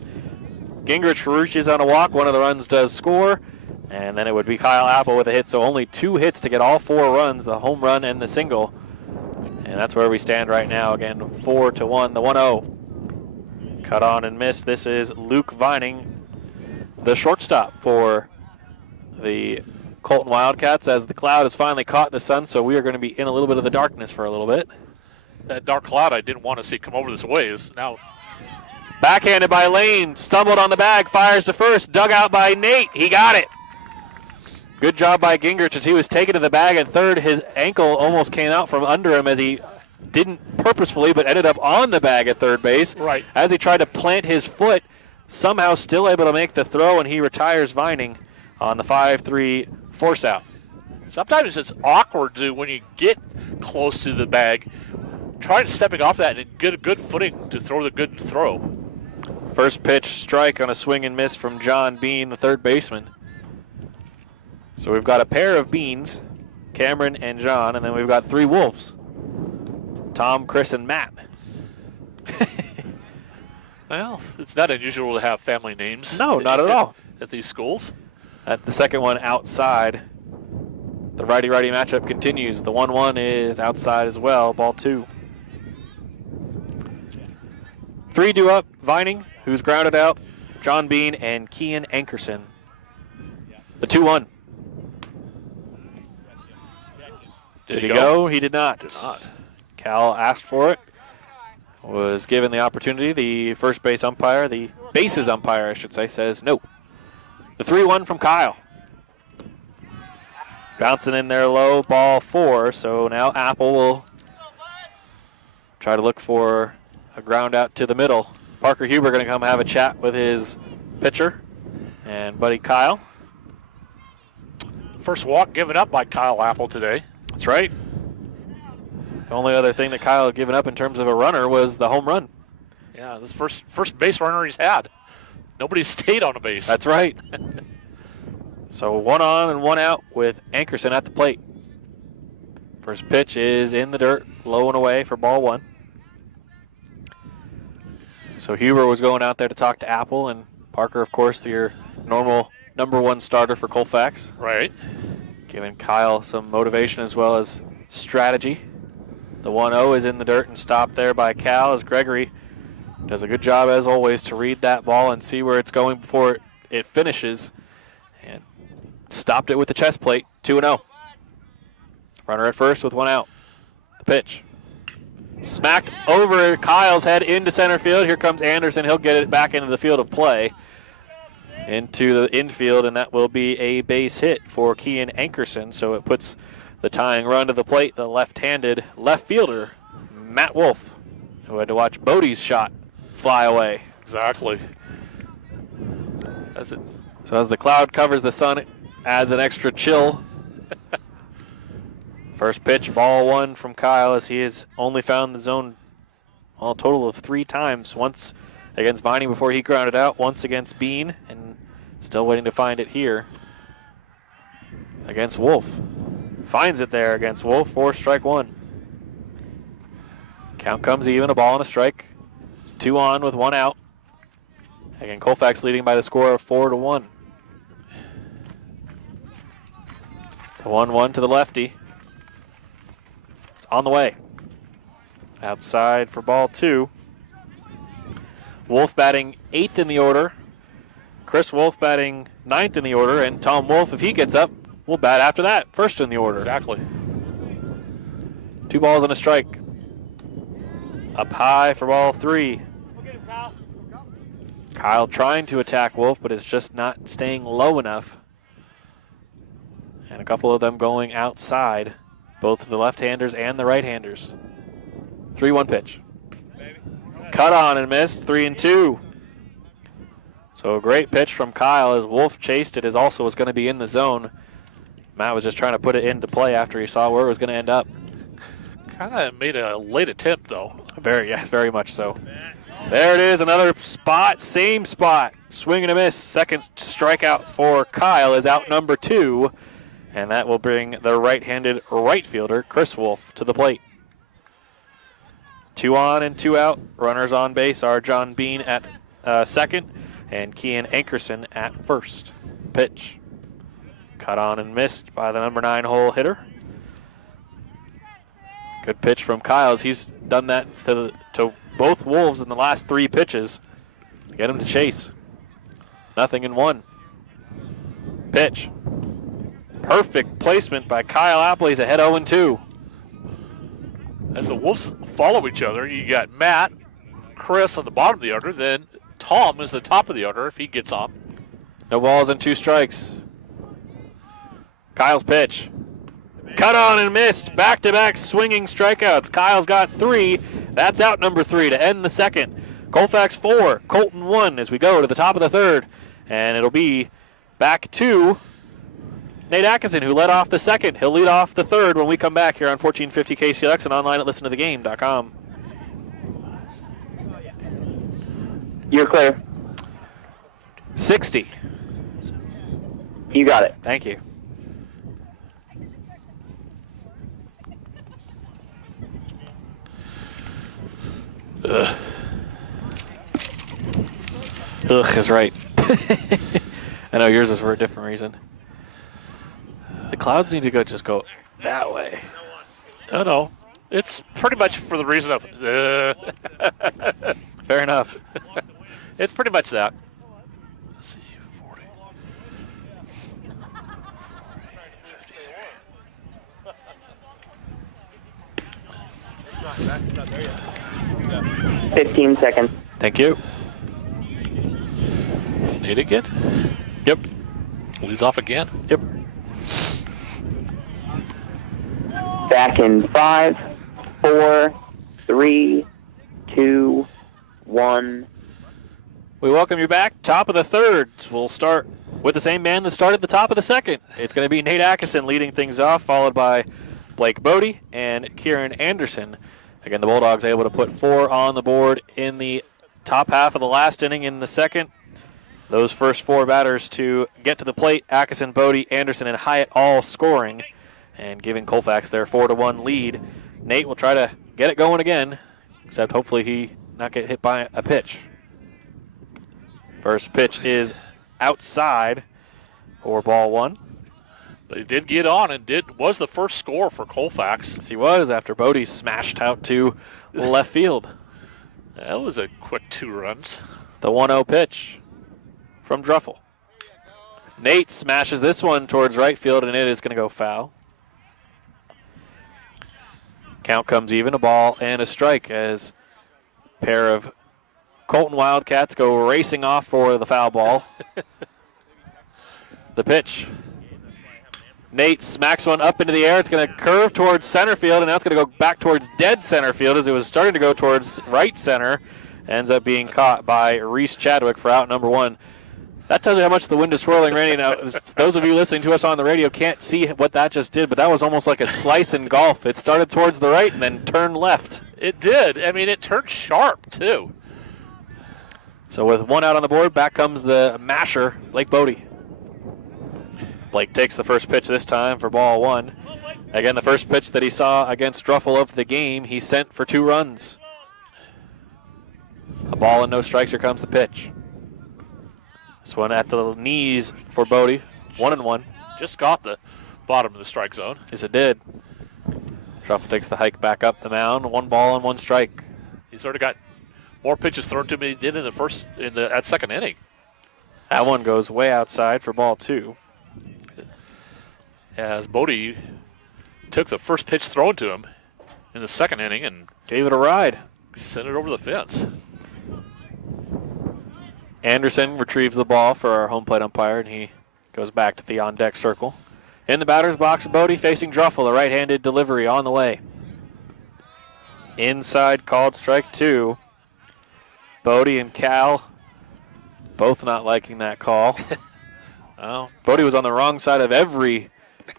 Gingrich reaches on a walk. One of the runs does score. And then it would be Kyle Apple with a hit. So only 2 hits to get all 4 runs, the home run and the single. And that's where we stand right now. Again, 4-1, the 1-0. Cut on and missed. This is Luke Vining, the shortstop for the Colton Wildcats, as the cloud has finally caught the sun, so we are going to be in a little bit of the darkness for a little bit. That dark cloud I didn't want to see come over this way is now. Backhanded by Lane, stumbled on the bag, fires to first, dug out by Nate. He got it. Good job by Gingrich as he was taken to the bag at third. His ankle almost came out from under him as he didn't purposefully, but ended up on the bag at third base. Right. As he tried to plant his foot, somehow still able to make the throw, and he retires Vining on the 5-3 force out. Sometimes it's awkward to, when you get close to the bag, try stepping off that and get a good footing to throw the good throw. First pitch strike on a swing and miss from John Bean, the third baseman. So we've got a pair of Beans, Cameron and John, and then we've got 3 Wolves, Tom, Chris, and Matt. Well, it's not unusual to have family names. No, not at all. At these schools. At the second one outside. The righty-righty matchup continues. The 1-1 is outside as well, ball 2. 3 due up, Vining, who's grounded out, John Bean, and Kian Ankerson. The 2-1. Did he go? He did not. Did not. Cal asked for it. Was given the opportunity. The first base umpire, the bases umpire, I should say, says no. The 3-1 from Kyle. Bouncing in there low, ball 4. So now Apple will try to look for a ground out to the middle. Parker Huber going to come have a chat with his pitcher and buddy Kyle. First walk given up by Kyle Apple today. That's right. The only other thing that Kyle had given up in terms of a runner was the home run. Yeah, this first base runner he's had. Nobody stayed on a base. That's right. So 1 on and 1 out with Ankerson at the plate. First pitch is in the dirt, low and away for ball 1. So Huber was going out there to talk to Apple, and Parker, of course, your normal #1 starter for Colfax. Right. Giving Kyle some motivation as well as strategy. The 1-0 is in the dirt and stopped there by Cal as Gregory does a good job, as always, to read that ball and see where it's going before it finishes. And stopped it with the chest plate, 2-0. Runner at first with 1 out. The pitch. Smacked over Kyle's head into center field. Here comes Anderson. He'll get it back into the field of play. Into the infield, and that will be a base hit for Kian Ankerson. So it puts the tying run to the plate, the left-handed left fielder, Matt Wolf, who had to watch Bodie's shot fly away. Exactly. That's it. So as the cloud covers the sun, it adds an extra chill. First pitch, ball 1 from Kyle, as he has only found the zone a total of 3 times. Once against Vining before he grounded out, once against Bean, and still waiting to find it here against Wolf. Finds it there against Wolf for strike 1. Count comes even, a ball and a strike. 2 on with 1 out. Again, Colfax leading by the score of 4-1. The 1-1 to the lefty. It's on the way. Outside for ball 2. Wolf batting 8th in the order. Chris Wolf batting 9th in the order, and Tom Wolf, if he gets up, will bat after that, first in the order. Exactly. 2 balls and a strike. Up high for ball 3. Kyle trying to attack Wolf, but is just not staying low enough. And a couple of them going outside, both the left-handers and the right-handers. 3-1 pitch. Cut on and missed, 3-2. So a great pitch from Kyle as Wolf chased it, as also was going to be in the zone. Matt was just trying to put it into play after he saw where it was going to end up. Kind of made a late attempt, though. Yes, very much so. There it is, another spot, same spot. Swing and a miss. Second strikeout for Kyle is out number 2. And that will bring the right-handed right fielder, Chris Wolf, to the plate. 2 on and 2 out. Runners on base are John Bean at second and Kian Ankerson at first. Pitch. Cut on and missed by the number 9 hole hitter. Good pitch from Kyle. He's done that to both Wolves in the last 3 pitches. Get him to chase. 0-1. Pitch. Perfect placement by Kyle Appley. He's ahead 0-2. As the Wolves follow each other, you got Matt, Chris on the bottom of the order, then Tom is the top of the order if he gets on. No balls and 2 strikes. Kyle's pitch. Cut on and missed. Back-to-back swinging strikeouts. Kyle's got 3. That's out number 3 to end the second. Colfax 4, Colton 1 as we go to the top of the third. And it'll be back to Nate Atkinson, who led off the second. He'll lead off the third when we come back here on 1450 KCLX and online at listentothegame.com. You're clear. 60. You got it. Thank you. Ugh. Ugh is right. I know yours is for a different reason. The clouds need to just go that way. No. It's pretty much for the reason of... Fair enough. It's pretty much that. Let's see, 40. 15 seconds. Thank you. Need it again? Yep. Leads off again? Yep. Back in 5, 4, 3, 2, 1. We welcome you back. Top of the third. We'll start with the same man that started the top of the second. It's going to be Nate Atkinson leading things off, followed by Blake Bodie and Kieran Anderson. Again, the Bulldogs able to put 4 on the board in the top half of the last inning in the second. Those first 4 batters to get to the plate, Atkinson, Bodie, Anderson, and Hyatt all scoring and giving Colfax their 4-1 lead. Nate will try to get it going again, except hopefully he not get hit by a pitch. First pitch is outside for ball 1. But he did get on and was the first score for Colfax. Yes, he was after Bodie smashed out to left field. That was a quick 2 runs. The 1-0 pitch from Druffel. Nate smashes this one towards right field, and it is going to go foul. Count comes even, a ball and a strike as a pair of Colton Wildcats go racing off for the foul ball. The pitch. Nate smacks one up into the air. It's going to curve towards center field, and now it's going to go back towards dead center field as it was starting to go towards right center. Ends up being caught by Reese Chadwick for out number 1. That tells you how much the wind is swirling, Randy. Now, those of you listening to us on the radio can't see what that just did, but that was almost like a slice in golf. It started towards the right and then turned left. It did. I mean, it turned sharp, too. So with 1 out on the board, back comes the masher, Blake Bodie. Blake takes the first pitch this time for ball 1. Again, the first pitch that he saw against Druffel of the game, he sent for 2 runs. A ball and no strikes. Here comes the pitch. This one at the knees for Bodie. 1-1. Just got the bottom of the strike zone. Yes, it did. Druffel takes the hike back up the mound. 1 ball and 1 strike. He's already got more pitches thrown to him than he did in that second inning. That one goes way outside for ball 2. As Bodie took the first pitch thrown to him in the second inning and gave it a ride. sent it over the fence. Anderson retrieves the ball for our home plate umpire, and he goes back to the on-deck circle. In the batter's box, Bodie facing Druffel, a right-handed delivery on the way. Inside, called strike 2. Bodie and Cal both not liking that call. Oh, Bodie was on the wrong side of every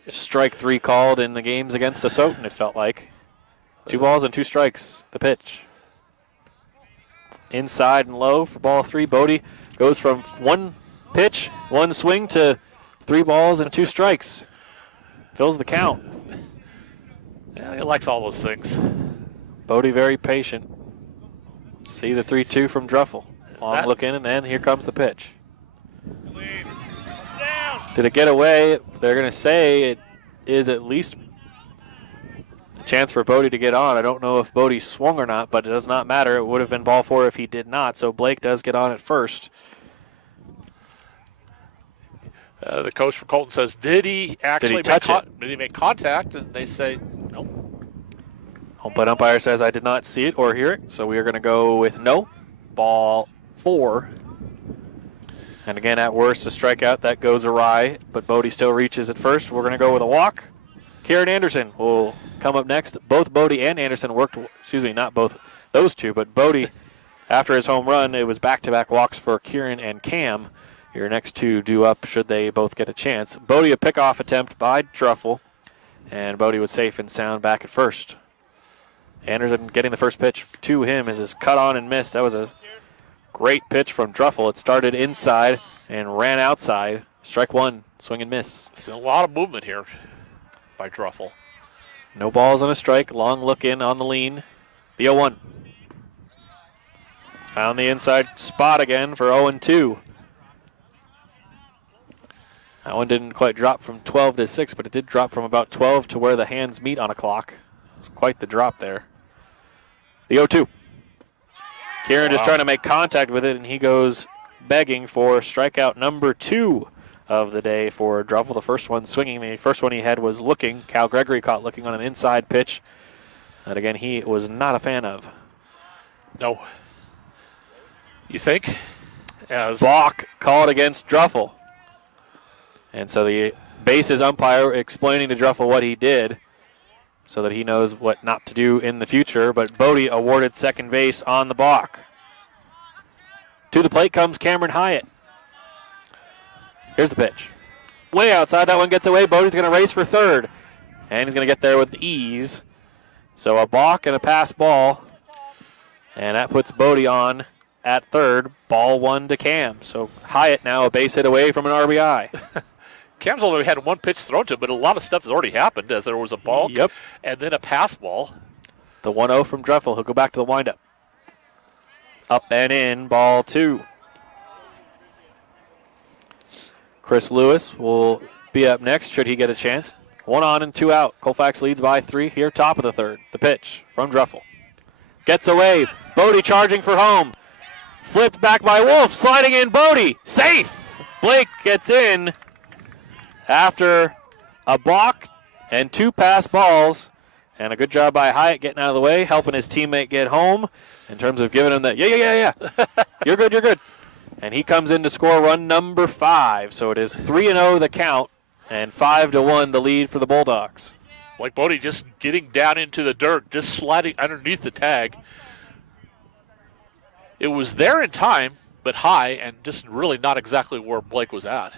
strike 3 called in the games against Asotin, it felt like. 2 balls and 2 strikes, the pitch. Inside and low for ball 3. Bodie goes from 1 pitch, 1 swing to 3 balls and 2 strikes. Fills the count. yeah, he likes all those things. Bodie very patient. See the 3-2 from Druffel. Long look in, and then here comes the pitch. Lead. Down. Did it get away? They're going to say it is at least a chance for Bodie to get on. I don't know if Bodie swung or not, but it does not matter. It would have been ball 4 if he did not, so Blake does get on at first. The coach for Colton says, did he actually touch it? Did he make contact? And they say, no. Home plate umpire says, I did not see it or hear it, so we are going to go with no. Ball 4. And again, at worst, a strikeout. That goes awry, but Bodie still reaches at first. We're going to go with a walk. Kieran Anderson will come up next. Both Bodie and Anderson worked, not both those two, but Bodie, after his home run, it was back-to-back walks for Kieran and Cam. Your next 2 due up should they both get a chance. Bodie, a pickoff attempt by Druffel, and Bodie was safe and sound back at first. Anderson getting the first pitch to him is cut on and missed. That was a great pitch from Druffel. It started inside and ran outside. Strike 1, swing and miss. There's a lot of movement here by Druffel. No balls on a strike. Long look in on the lean. The 0-1. Found the inside spot again for 0-2. That one didn't quite drop from 12 to 6, but it did drop from about 12 to where the hands meet on a clock. It's quite the drop there. The 0-2. Kieran is trying to make contact with it, and he goes begging for strikeout number 2 of the day for Druffel. The first one swinging. The first one he had was looking. Cal Gregory caught looking on an inside pitch that, again, he was not a fan of. No. You think? As Balk called against Druffel. And so the bases umpire explaining to Druffel what he did so that he knows what not to do in the future. But Bodie awarded second base on the balk. To the plate comes Cameron Hyatt. Here's the pitch. Way outside, that one gets away. Bodie's going to race for third. And he's going to get there with ease. So a balk and a pass ball. And that puts Bodie on at third. Ball 1 to Cam. So Hyatt now a base hit away from an RBI. Cam's only had 1 pitch thrown to him, but a lot of stuff has already happened as there was a balk and then a pass ball. The 1-0 from Druffel. He'll go back to the windup. Up and in, ball 2. Chris Lewis will be up next should he get a chance. 1 on and 2 out. Colfax leads by 3 here, top of the third. The pitch from Druffel. Gets away. Bodie charging for home. Flipped back by Wolf. Sliding in Bodie. Safe. Blake gets in after a balk and 2 pass balls. And a good job by Hyatt getting out of the way, helping his teammate get home in terms of giving him that, yeah. You're good. And he comes in to score run number 5. So it is 3-0 the count and 5-1 the lead for the Bulldogs. Blake Bodie just getting down into the dirt, just sliding underneath the tag. It was there in time, but high, and just really not exactly where Blake was at.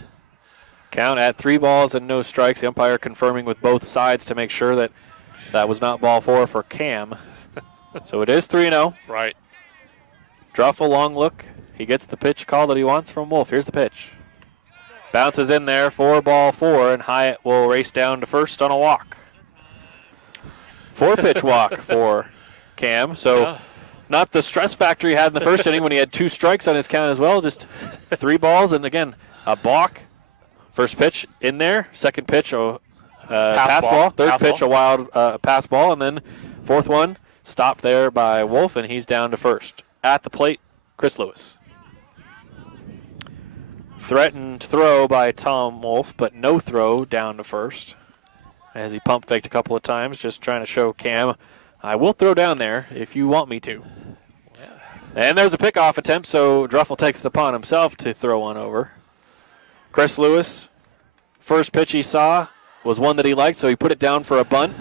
Count at 3 balls and no strikes. The umpire confirming with both sides to make sure that that was not ball 4 for Cam. So it is 3-0. Right. Druffel, long look. He gets the pitch call that he wants from Wolf. Here's the pitch. Bounces in there for ball 4, and Hyatt will race down to first on a walk. 4-pitch walk for Cam. So not the stress factor he had in the first inning when he had 2 strikes on his count as well. Just 3 balls, and again, a balk. First pitch in there. Second pitch, pass ball. Third pitch, a wild pass ball. And then 4th one, stopped there by Wolf, and he's down to first. At the plate, Chris Lewis. Threatened throw by Tom Wolf, but no throw down to first. As he pump faked a couple of times, just trying to show Cam, I will throw down there if you want me to. And there's a pickoff attempt, so Druffel takes it upon himself to throw one over. Chris Lewis, first pitch he saw was one that he liked, so he put it down for a bunt,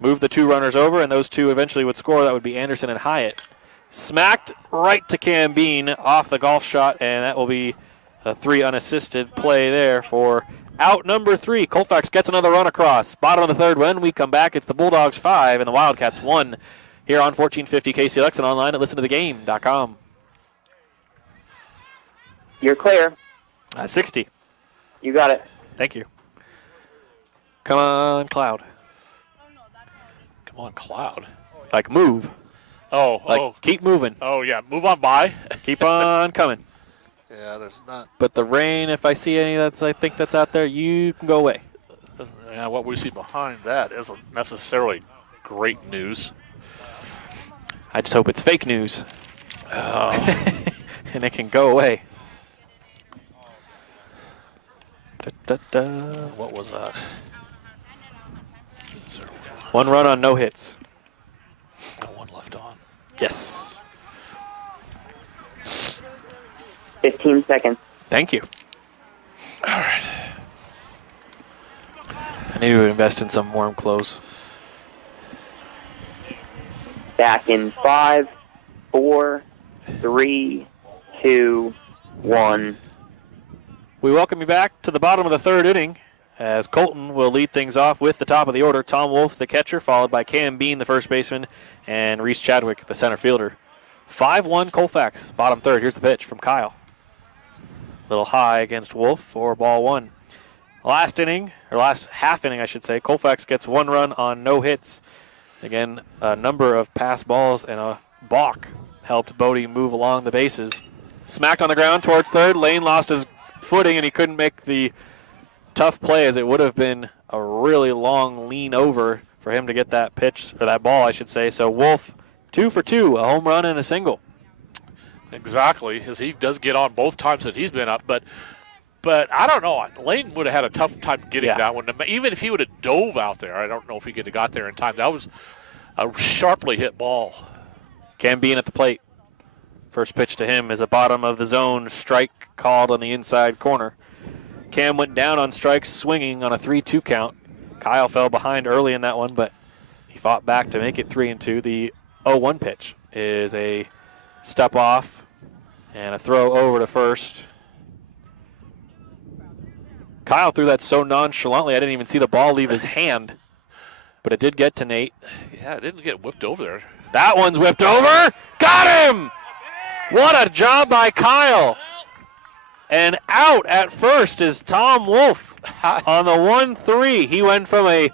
moved the 2 runners over, and those 2 eventually would score. That would be Anderson and Hyatt. Smacked right to Cam Bean off the golf shot, and that will be a 3 unassisted play there for out number 3. Colfax gets another run across. Bottom of the 3rd. When we come back, it's the Bulldogs 5 and the Wildcats 1 here on 1450 KCLX and online at listentothegame.com. You're clear. 60. You got it. Thank you. Come on, Cloud. Come on, Cloud. Like move. Keep moving. Oh, yeah, move on by. Keep on coming. Yeah, there's not. But the rain, if I see any I think that's out there, you can go away. Yeah, what we see behind that isn't necessarily great news. I just hope it's fake news. And it can go away. What was that? 1 run on no hits. No one left on. Yes. 15 seconds. Thank you. All right. I need to invest in some warm clothes. Back in 5, 4, 3, 2, 1. We welcome you back to the bottom of the 3rd inning as Colton will lead things off with the top of the order. Tom Wolf, the catcher, followed by Cam Bean, the first baseman, and Reese Chadwick, the center fielder. 5-1 Colfax, bottom 3rd. Here's the pitch from Kyle. Little high against Wolf for ball 1. Last inning, or last half inning, I should say, Colfax gets 1 run on no hits. Again, a number of pass balls and a balk helped Bodie move along the bases. Smacked on the ground towards 3rd. Lane lost his footing and he couldn't make the tough play, as it would have been a really long lean over for him to get that pitch, or that ball, I should say. So Wolf, 2 for 2, a home run and a single. Exactly, as he does get on both times that he's been up, but I don't know. Lane would have had a tough time getting that one. Even if he would have dove out there, I don't know if he could have got there in time. That was a sharply hit ball. Cam Bean at the plate. First pitch to him is a bottom of the zone strike called on the inside corner. Cam went down on strikes, swinging on a 3-2 count. Kyle fell behind early in that one, but he fought back to make it 3-2. The 0-1 pitch is a step off and a throw over to first. Kyle threw that so nonchalantly, I didn't even see the ball leave his hand, but it did get to Nate. Yeah, it didn't get whipped over there. That one's whipped over. Got him! What a job by Kyle. And out at first is Tom Wolf on the 1-3. He went from a,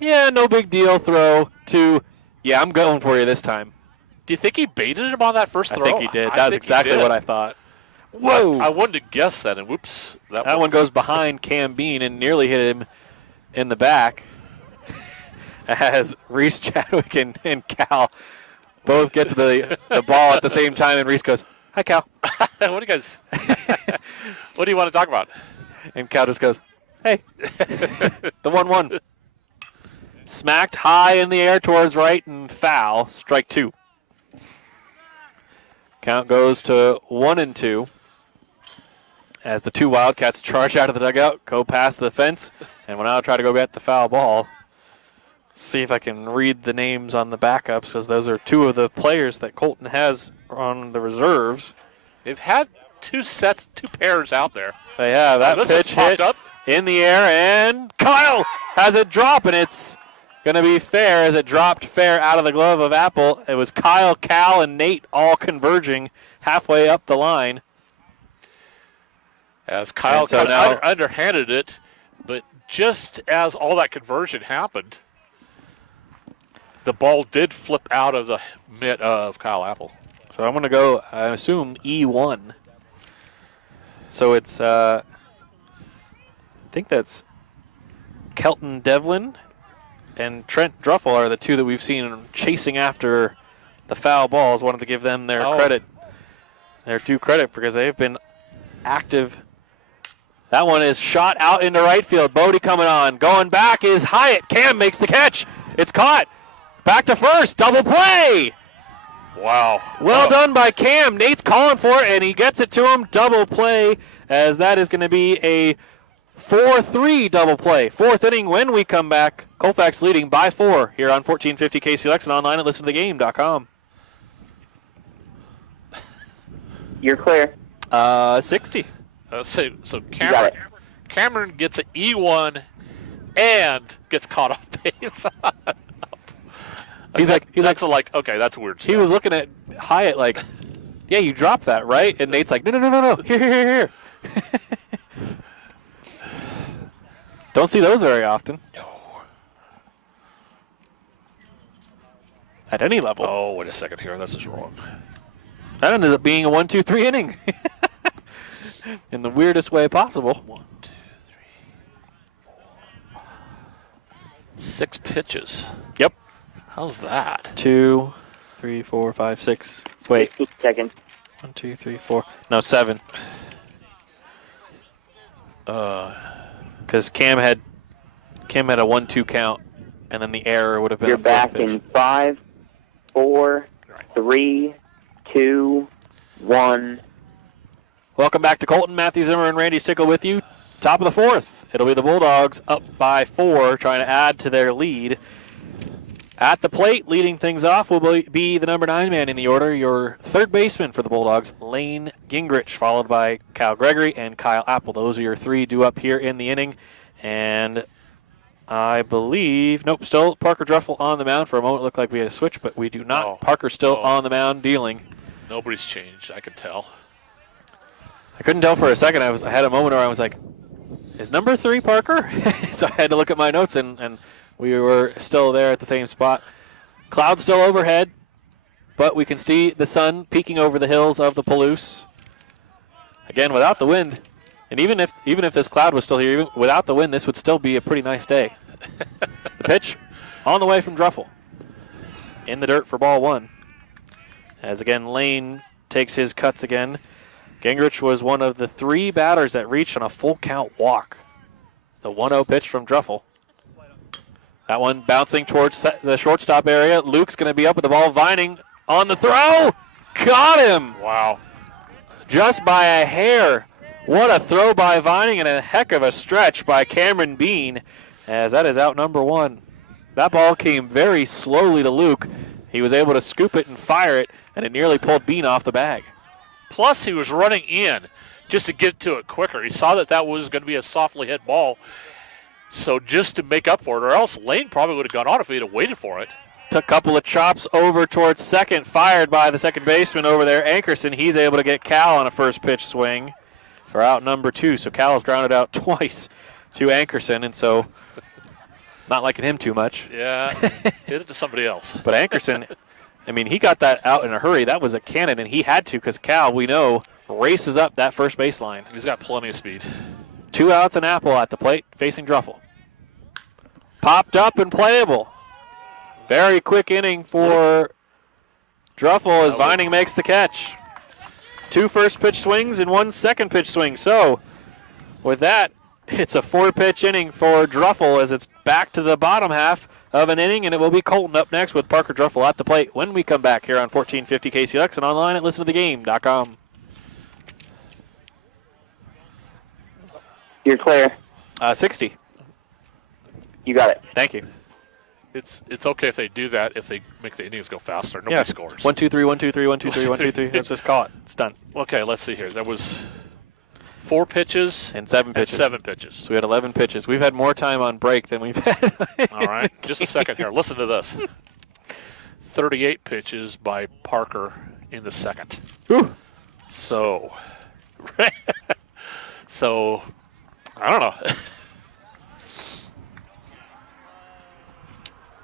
no big deal throw to, I'm going for you this time. Do you think he baited him on that first throw? I think he did. That was exactly what I thought. Whoa. I wanted to guess that, and whoops. That one goes behind Cam Bean and nearly hit him in the back as Reese Chadwick and Cal both get to the ball at the same time, and Reese goes, "Hi, Cal." What do you guys? What do you want to talk about? And Cal just goes, "Hey." The 1-1. Smacked high in the air towards right and foul. Strike 2. Count goes to 1-2 as the 2 Wildcats charge out of the dugout, go past the fence, and will now try to go get the foul ball. Let's see if I can read the names on the backups, because those are 2 of the players that Colton has on the reserves. They've had 2 pairs out there. They have. That pitch hit up in the air, and Kyle has it drop, and it's going to be fair as it dropped fair out of the glove of Apple. It was Kyle, Cal, and Nate all converging halfway up the line. As Kyle kind of underhanded it, but just as all that conversion happened, the ball did flip out of the mitt of Kyle Apple. So I'm going to go, I assume, E1. So it's, I think that's Kelton Devlin and Trent Druffel are the 2 that we've seen chasing after the foul balls. Wanted to give them their credit, their due credit, because they've been active. That one is shot out into right field. Bodie coming on. Going back is Hyatt. Cam makes the catch. It's caught. Back to first. Double play. Wow. Well done by Cam. Nate's calling for it, and he gets it to him. Double play, as that is going to be a 4-3 double play. Fourth inning when we come back. Colfax leading by 4 here on 1450 KCLX and online at listentothegame.com. You're clear. 60. So got it. Cameron gets an E1 and gets caught off base. He's like, okay, that's weird stuff. he was looking at Hyatt like, yeah, you dropped that, right? And Nate's like, no. Here. Don't see those very often. No. At any level. Oh, wait a second here. This is wrong. That ended up being a 1-2-3 inning. In the weirdest way possible. 1, 2, 3, 4. 6 pitches. Yep. How's that? 2, 3, 4, 5, 6. Wait. 60 seconds. 1, 2, 3, 4. No, 7. Because Cam had a 1-2 count, and then the error would have been You're a fourth back pitch. in 5, 4, 3, 2, 1. Welcome back to Colton. Matthew Zimmer and Randy Stickle with you. Top of the fourth. It'll be the Bulldogs up by 4, trying to add to their lead. At the plate, leading things off will be the number 9 man in the order, your third baseman for the Bulldogs, Lane Gingrich, followed by Kyle Gregory and Kyle Apple. Those are your 3 due up here in the inning. And I believe, nope, still Parker Druffel on the mound. For a moment, it looked like we had a switch, but we do not. Oh. Parker still Oh. on the mound dealing. Nobody's changed, I could tell. I couldn't tell for a second. I had a moment where I was like, is number 3 Parker? So I had to look at my notes, and we were still there at the same spot. Clouds still overhead, but we can see the sun peeking over the hills of the Palouse. Again, without the wind, and even if this cloud was still here, even without the wind, this would still be a pretty nice day. The pitch on the way from Druffel. In the dirt for ball 1. As again, Lane takes his cuts again. Gingrich was one of the 3 batters that reached on a full count walk. The 1-0 pitch from Druffel. That one bouncing towards the shortstop area. Luke's going to be up with the ball. Vining on the throw. Got him. Wow. Just by a hair. What a throw by Vining and a heck of a stretch by Cameron Bean, as that is out number 1. That ball came very slowly to Luke. He was able to scoop it and fire it, and it nearly pulled Bean off the bag. Plus, he was running in just to get to it quicker. He saw that was going to be a softly hit ball. So just to make up for it, or else Lane probably would have gone on if he'd have waited for it. Took a couple of chops over towards second, fired by the second baseman over there, Ankerson. He's able to get Cal on a first pitch swing for out number 2. So Cal has grounded out twice to Ankerson, and so not liking him too much. Yeah, hit it to somebody else. But Ankerson, I mean, he got that out in a hurry. That was a cannon, and he had to because Cal, we know, races up that first baseline. He's got plenty of speed. 2 outs and Apple at the plate facing Druffel. Popped up and playable. Very quick inning for Druffel as Vining makes the catch. 2 first pitch swings and 1 second pitch swing. So with that, it's a 4-pitch inning for Druffel as it's back to the bottom half of an inning, and it will be Colton up next with Parker Druffel at the plate when we come back here on 1450 KCLX and online at listentothegame.com. You're clear. 60. You got it. Thank you. It's okay if they do that, if they make the innings go faster. Nobody scores. 1, 2, 3, 1, 2, 3, 1, 2, 3, 1, 2, 3. Let's just call it. It's done. Okay, let's see here. There was 4 pitches And 7 pitches. 7 pitches. So we had 11 pitches. We've had more time on break than we've had. All right, just a second here. Listen to this. 38 pitches by Parker in the second. Ooh. So, I don't know.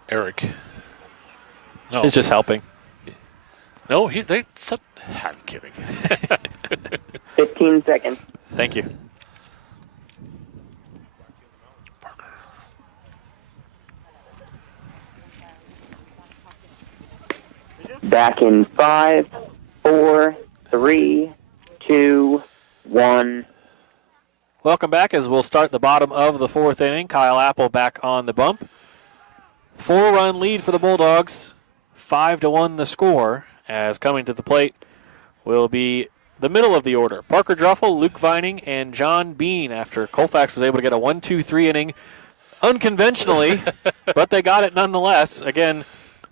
Eric. No. He's just helping. No, I'm kidding. 15 seconds. Thank you. Parker. Back in 5, 4, 3, 2, 1. Welcome back as we'll start the bottom of the 4th inning. Kyle Apple back on the bump. 4-run lead for the Bulldogs. 5-1 the score as coming to the plate will be the middle of the order. Parker Druffel, Luke Vining, and John Bean after Colfax was able to get a 1-2-3 inning unconventionally, but they got it nonetheless. Again,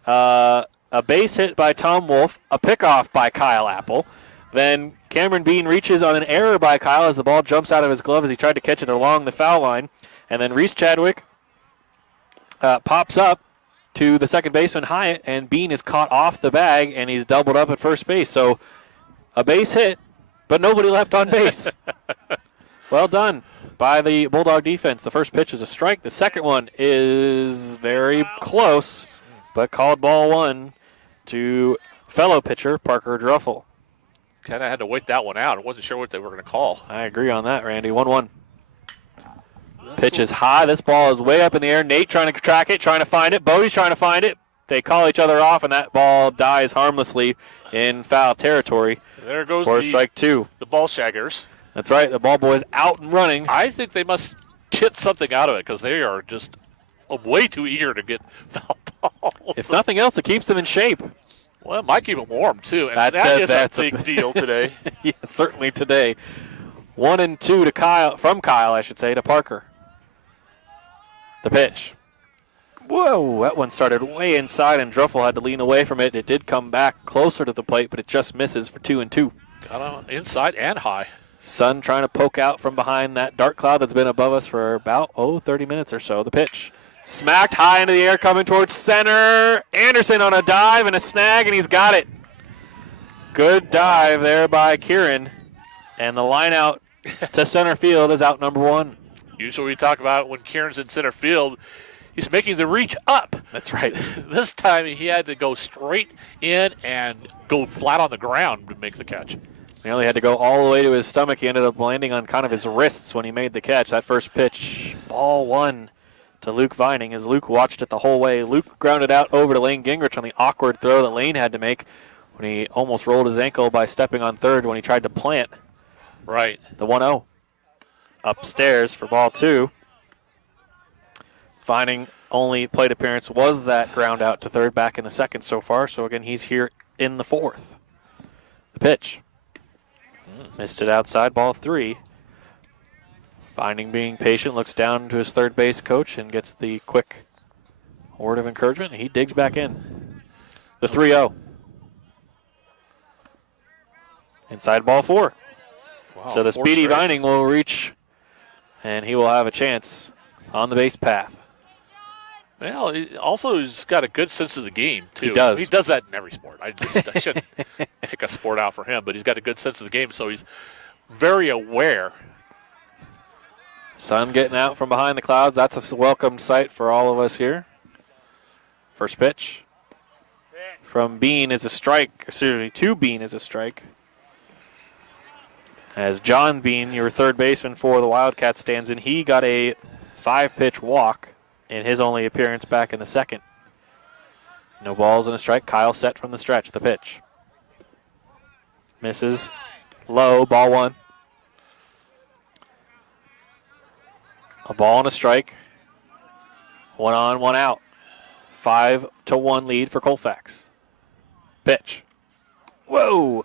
a base hit by Tom Wolf, a pickoff by Kyle Apple. Then Cameron Bean reaches on an error by Kyle as the ball jumps out of his glove as he tried to catch it along the foul line. And then Reese Chadwick pops up to the second baseman Hyatt, and Bean is caught off the bag, and he's doubled up at first base. So a base hit, but nobody left on base. Well done by the Bulldog defense. The first pitch is a strike. The second one is very close, but called ball one to fellow pitcher Parker Druffel. Kind of had to wait that one out. I wasn't sure what they were going to call. I agree on that, Randy. 1-1. Pitch is high. This ball is way up in the air. Nate trying to track it, trying to find it. Bodie's trying to find it. They call each other off, and that ball dies harmlessly in foul territory. There goes for strike two. The ball shaggers. That's right. The ball boy's out and running. I think they must get something out of it because they are just way too eager to get foul balls. If nothing else, it keeps them in shape. Well, it might keep them warm, too. And that's a big deal today. Yeah, certainly today. 1-2 to Kyle, from Kyle, I should say, to Parker. The pitch. Whoa, that one started way inside, and Druffel had to lean away from it. It did come back closer to the plate, but it just misses for 2-2. Got on inside and high. Sun trying to poke out from behind that dark cloud that's been above us for about, 30 minutes or so. The pitch. Smacked high into the air, coming towards center. Anderson on a dive and a snag, and he's got it. Good dive there by Kieran. And the line out to center field is out number one. Usually we talk about when Kieran's in center field, he's making the reach up. That's right. This time he had to go straight in and go flat on the ground to make the catch. He only had to go all the way to his stomach. He ended up landing on kind of his wrists when he made the catch. That first pitch, ball one to Luke Vining as Luke watched it the whole way. Luke grounded out over to Lane Gingrich on the awkward throw that Lane had to make when he almost rolled his ankle by stepping on third when he tried to plant. Right. The 1-0. Upstairs for ball two. Vining only plate appearance was that ground out to third back in the second so far. So again, he's here in the fourth. The pitch. Missed it outside, ball three. Vining being patient, looks down to his third base coach and gets the quick word of encouragement. He digs back in. The 3-0. Inside ball four. Wow, So the speedy Vining will reach, and he will have a chance on the base path. Well, he's got a good sense of the game, too. He does. He does that in every sport. I shouldn't pick a sport out for him, but he's got a good sense of the game, so he's very aware. Sun getting out from behind the clouds. That's a welcome sight for all of us here. First pitch from Bean is a strike. Excuse me, to Bean is a strike. As John Bean, your third baseman for the Wildcats, stands in. He got a 5-pitch walk in his only appearance back in the second. No balls and a strike. Kyle set from the stretch. The pitch. Misses. Low. Ball one. A ball and a strike. 1 on, 1 out. 5-1 lead for Colfax. Pitch. Whoa.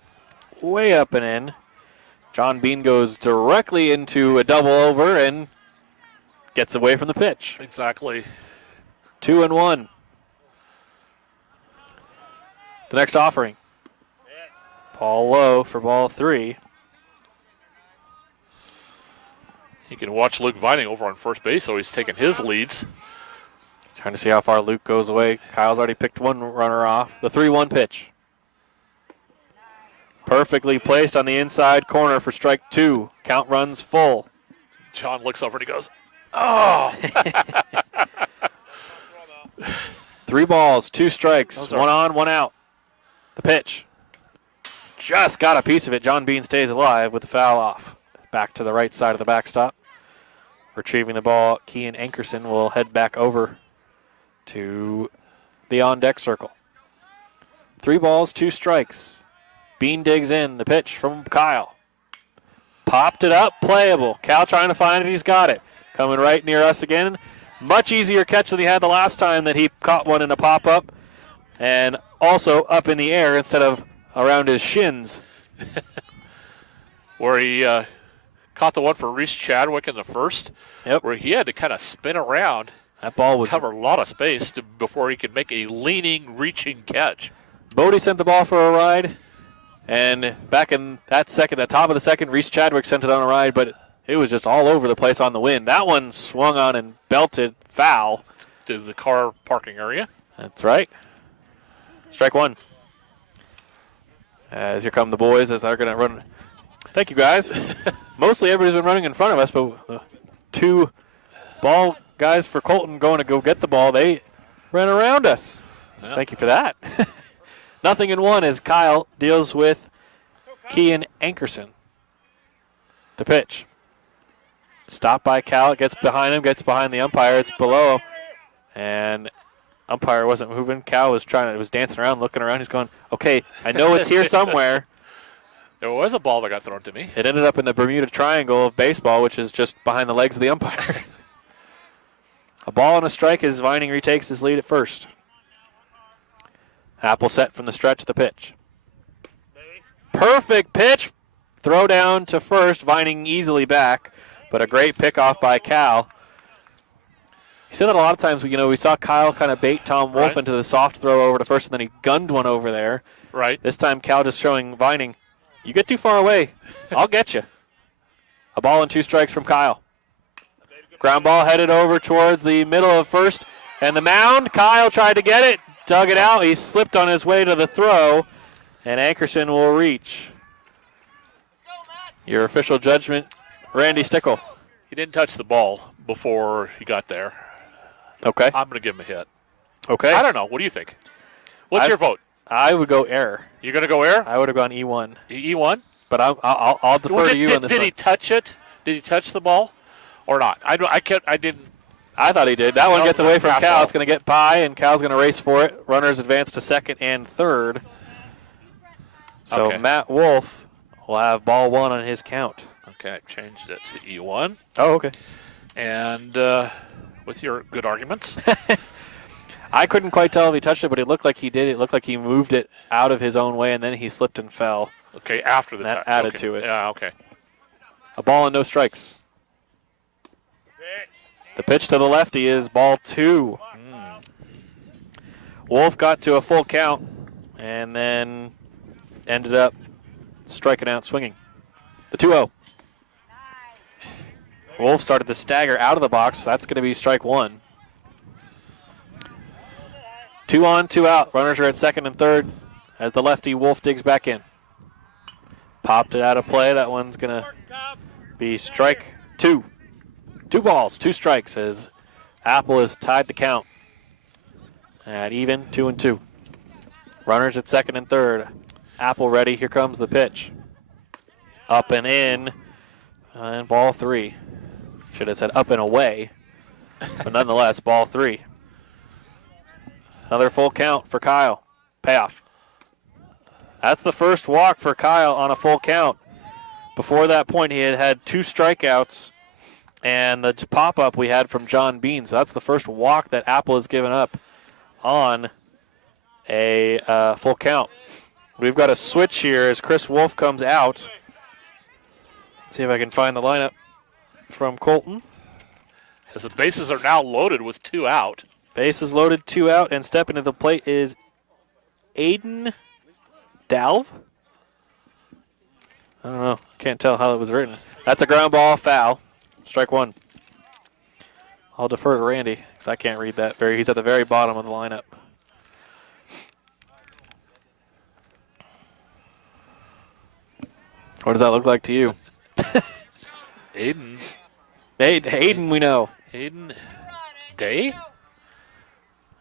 Way up and in. John Bean goes directly into a double over and gets away from the pitch. Exactly. 2-1. The next offering. Ball low for ball three. You can watch Luke Vining over on first base, so he's taking his leads. Trying to see how far Luke goes away. Kyle's already picked one runner off. The 3-1 pitch. Perfectly placed on the inside corner for strike two. Count runs full. John looks over and he goes, oh! 3 balls, 2 strikes, 1 on, 1 out. The pitch. Just got a piece of it. John Bean stays alive with the foul off. Back to the right side of the backstop. Retrieving the ball, Kean Ankerson will head back over to the on-deck circle. 3 balls, 2 strikes. Bean digs in. The pitch from Kyle. Popped it up, playable. Cal trying to find it. He's got it. Coming right near us again. Much easier catch than he had the last time that he caught one in a pop-up. and also up in the air instead of around his shins. Where he caught the one for Reese Chadwick in the first. Yep. Where he had to kind of spin around, That ball was... cover a lot of space before he could make a leaning, reaching catch. Bodie sent the ball for a ride, and back in that second, the top of the second, Reese Chadwick sent it on a ride, but it was just all over the place on the wind. That one swung on and belted foul. To the car parking area. That's right. Strike one. As here come the boys as they're going to run. Thank you, guys. Mostly everybody's been running in front of us, but the two ball guys for Colton going to go get the ball, they ran around us. So Yeah. thank you for that. Nothing in one as Kyle deals with Kean Ankerson. The pitch. Stopped by Cal. It gets behind him, gets behind the umpire. It's below. And umpire wasn't moving. Cal was dancing around, looking around. He's going, okay, I know it's here somewhere. There was a ball that got thrown to me. It ended up in the Bermuda Triangle of baseball, which is just behind the legs of the umpire. A ball and a strike as Vining retakes his lead at first. Apple set from the stretch, the pitch. Perfect pitch. Throw down to first, Vining easily back, but a great pickoff by Cal. He said that a lot of times, we saw Kyle kind of bait Tom Wolf Right. into the soft throw over to first, and then he gunned one over there. Right. This time, Cal just showing Vining, you get too far away, I'll get you. A ball and 2 strikes from Kyle. Ground ball headed over towards the middle of first, and the mound. Kyle tried to get it, dug it out. He slipped on his way to the throw, and Ankerson will reach. Your official judgment, Randy Stickle. He didn't touch the ball before he got there. Okay. I'm going to give him a hit. Okay. I don't know. What do you think? What's your vote? I would go error. You're going to go air? I would have gone E1. E1? But I'll defer to you on this Did one. he touch it? Did he touch the ball or not? I didn't. I thought he did. That one No, gets away from pass Cal. ball. It's going to get by, and Cal's going to race for it. Runners advance to second and third. So Okay. Matt Wolf will have ball 1 on his count. Okay, I changed it to E1. Oh, okay. And with your good arguments. I couldn't quite tell if he touched it, but it looked like he did. It looked like he moved it out of his own way, and then he slipped and fell. Okay, after the That touch. added Okay. to it. Yeah, okay. A ball and no strikes. The pitch to the lefty is ball 2. Wolf got to a full count and then ended up striking out swinging. The 2-0. Wolf started to stagger out of the box. That's going to be strike 1. 2 on, 2 out. Runners are at second and third as the lefty Wolf digs back in. Popped it out of play. That one's going to be strike 2. 2 balls, 2 strikes as Apple has tied the count at even 2-2. Runners at second and third. Apple ready. Here comes the pitch. Up and in. And ball 3. Should have said up and away. But nonetheless, ball 3. Another full count for Kyle. Payoff. That's the first walk for Kyle on a full count. Before that point, he had 2 strikeouts and the pop-up we had from John Bean. So that's the first walk that Apple has given up on a full count. We've got a switch here as Chris Wolf comes out. Let's see if I can find the lineup from Colton. As the bases are now loaded with 2 out. Bases loaded, 2 out, and stepping to the plate is Aiden Dalve. I don't know. Can't tell how it was written. That's a ground ball foul. Strike 1. I'll defer to Randy because I can't read that. He's at the very bottom of the lineup. What does that look like to you? Aiden. Aiden, we know. Aiden Day?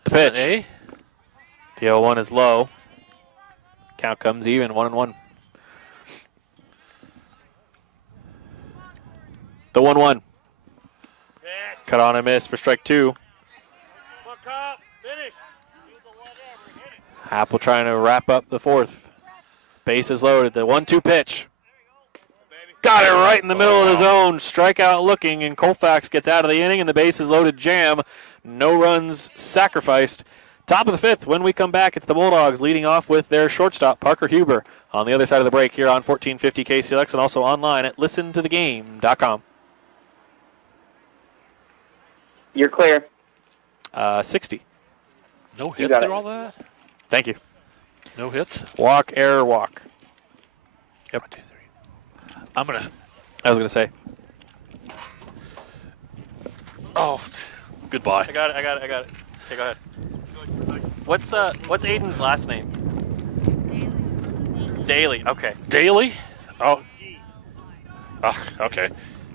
The pitch. A? The 0-1 is low. Count comes even, 1-1. The 1-1. Cut on a miss for strike 2. Look up, finish. Apple trying to wrap up the 4th. Bases loaded. The 1-2 pitch. Got it right in the middle of the zone. Strikeout looking, and Colfax gets out of the inning, and the bases loaded jam. No runs sacrificed Top of the fifth. When we come back, it's the Bulldogs leading off with their shortstop, Parker Huber, on the other side of the break here on 1450 KCLX and also online at listentothegame.com. You're clear. 60. No You hits got through it. all that? Thank you. No hits? Walk, error, walk. Yep. 1, 2, 3. I'm going to. I was going to say. Oh, goodbye. I got it. Okay, go ahead. What's Aiden's last name? Daly. Okay. Daily? Oh. Okay.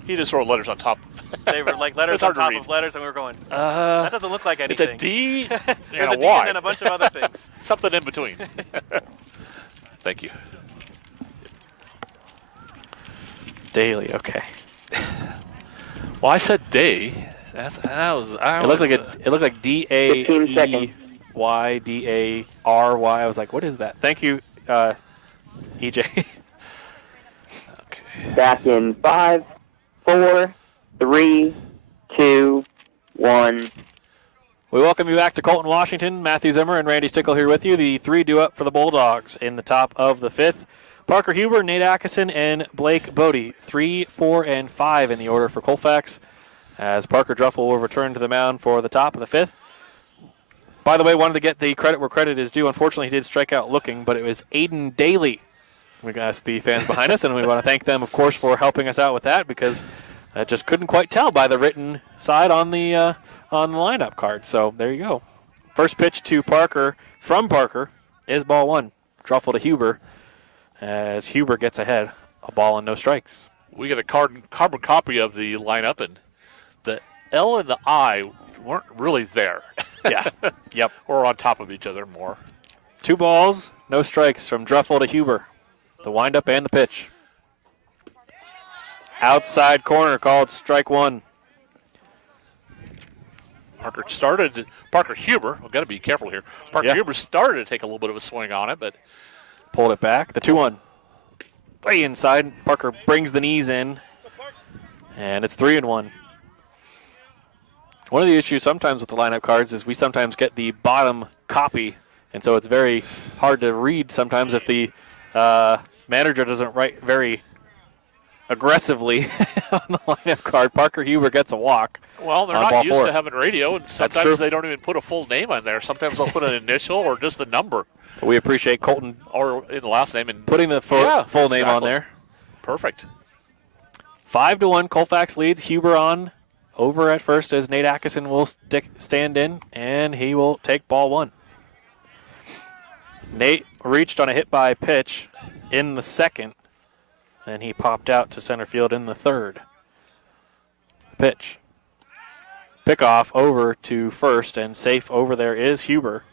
He just wrote letters on top. They were like letters It's on hard to top read. of letters, and we were going, that doesn't look like It's anything. a D There's and a a D Y. and then a bunch of other things. Something in between. Thank you. Daly. Okay. Well, I said day. It It looked like 15 seconds. DAEY DARY. I was like, what is that? Thank you, EJ. Okay. Back in 5, 4, 3, 2, 1. We welcome you back to Colton, Washington. Matthew Zimmer and Randy Stickle here with you. The 3 due up for the Bulldogs in the top of the fifth. Parker Huber, Nate Atkinson, and Blake Bodie. 3, 4, and 5 in the order for Colfax, as Parker Druffel will return to the mound for the top of the fifth. By the way, wanted to get the credit where credit is due. Unfortunately, he did strike out looking, but it was Aiden Daly. We asked the fans behind us, and we want to thank them, of course, for helping us out with that, because I just couldn't quite tell by the written side on the lineup card. So there you go. First pitch to Parker from Parker is ball 1. Druffel to Huber, as Huber gets ahead. A ball and no strikes. We get a carbon copy of the lineup, and the L and the I weren't really there. Yeah. Yep. Or on top of each other more. 2 balls, no strikes from Druffel to Huber. The windup and the pitch. Outside corner called strike 1. Parker Huber, we've got to be careful here. Parker Huber started to take a little bit of a swing on it, but Pulled it back. The 2-1. Way inside. Parker brings the knees in. And it's 3-1. One of the issues sometimes with the lineup cards is we sometimes get the bottom copy, and so it's very hard to read sometimes if the manager doesn't write very aggressively on the lineup card. Parker Huber gets a walk. well, they're on not ball used 4. to having radio, and true. sometimes they don't even put a full name on there. Sometimes they'll put an initial or just the number We appreciate Colton or in the last name and putting the full name on exactly. there. Perfect. 5-1, Colfax leads. Huber on over at first as Nate Atkinson will stand in, and he will take ball 1. Nate reached on a hit by pitch in the second, then he popped out to center field in the third. Pitch. Pickoff over to first, and safe over there is Huber.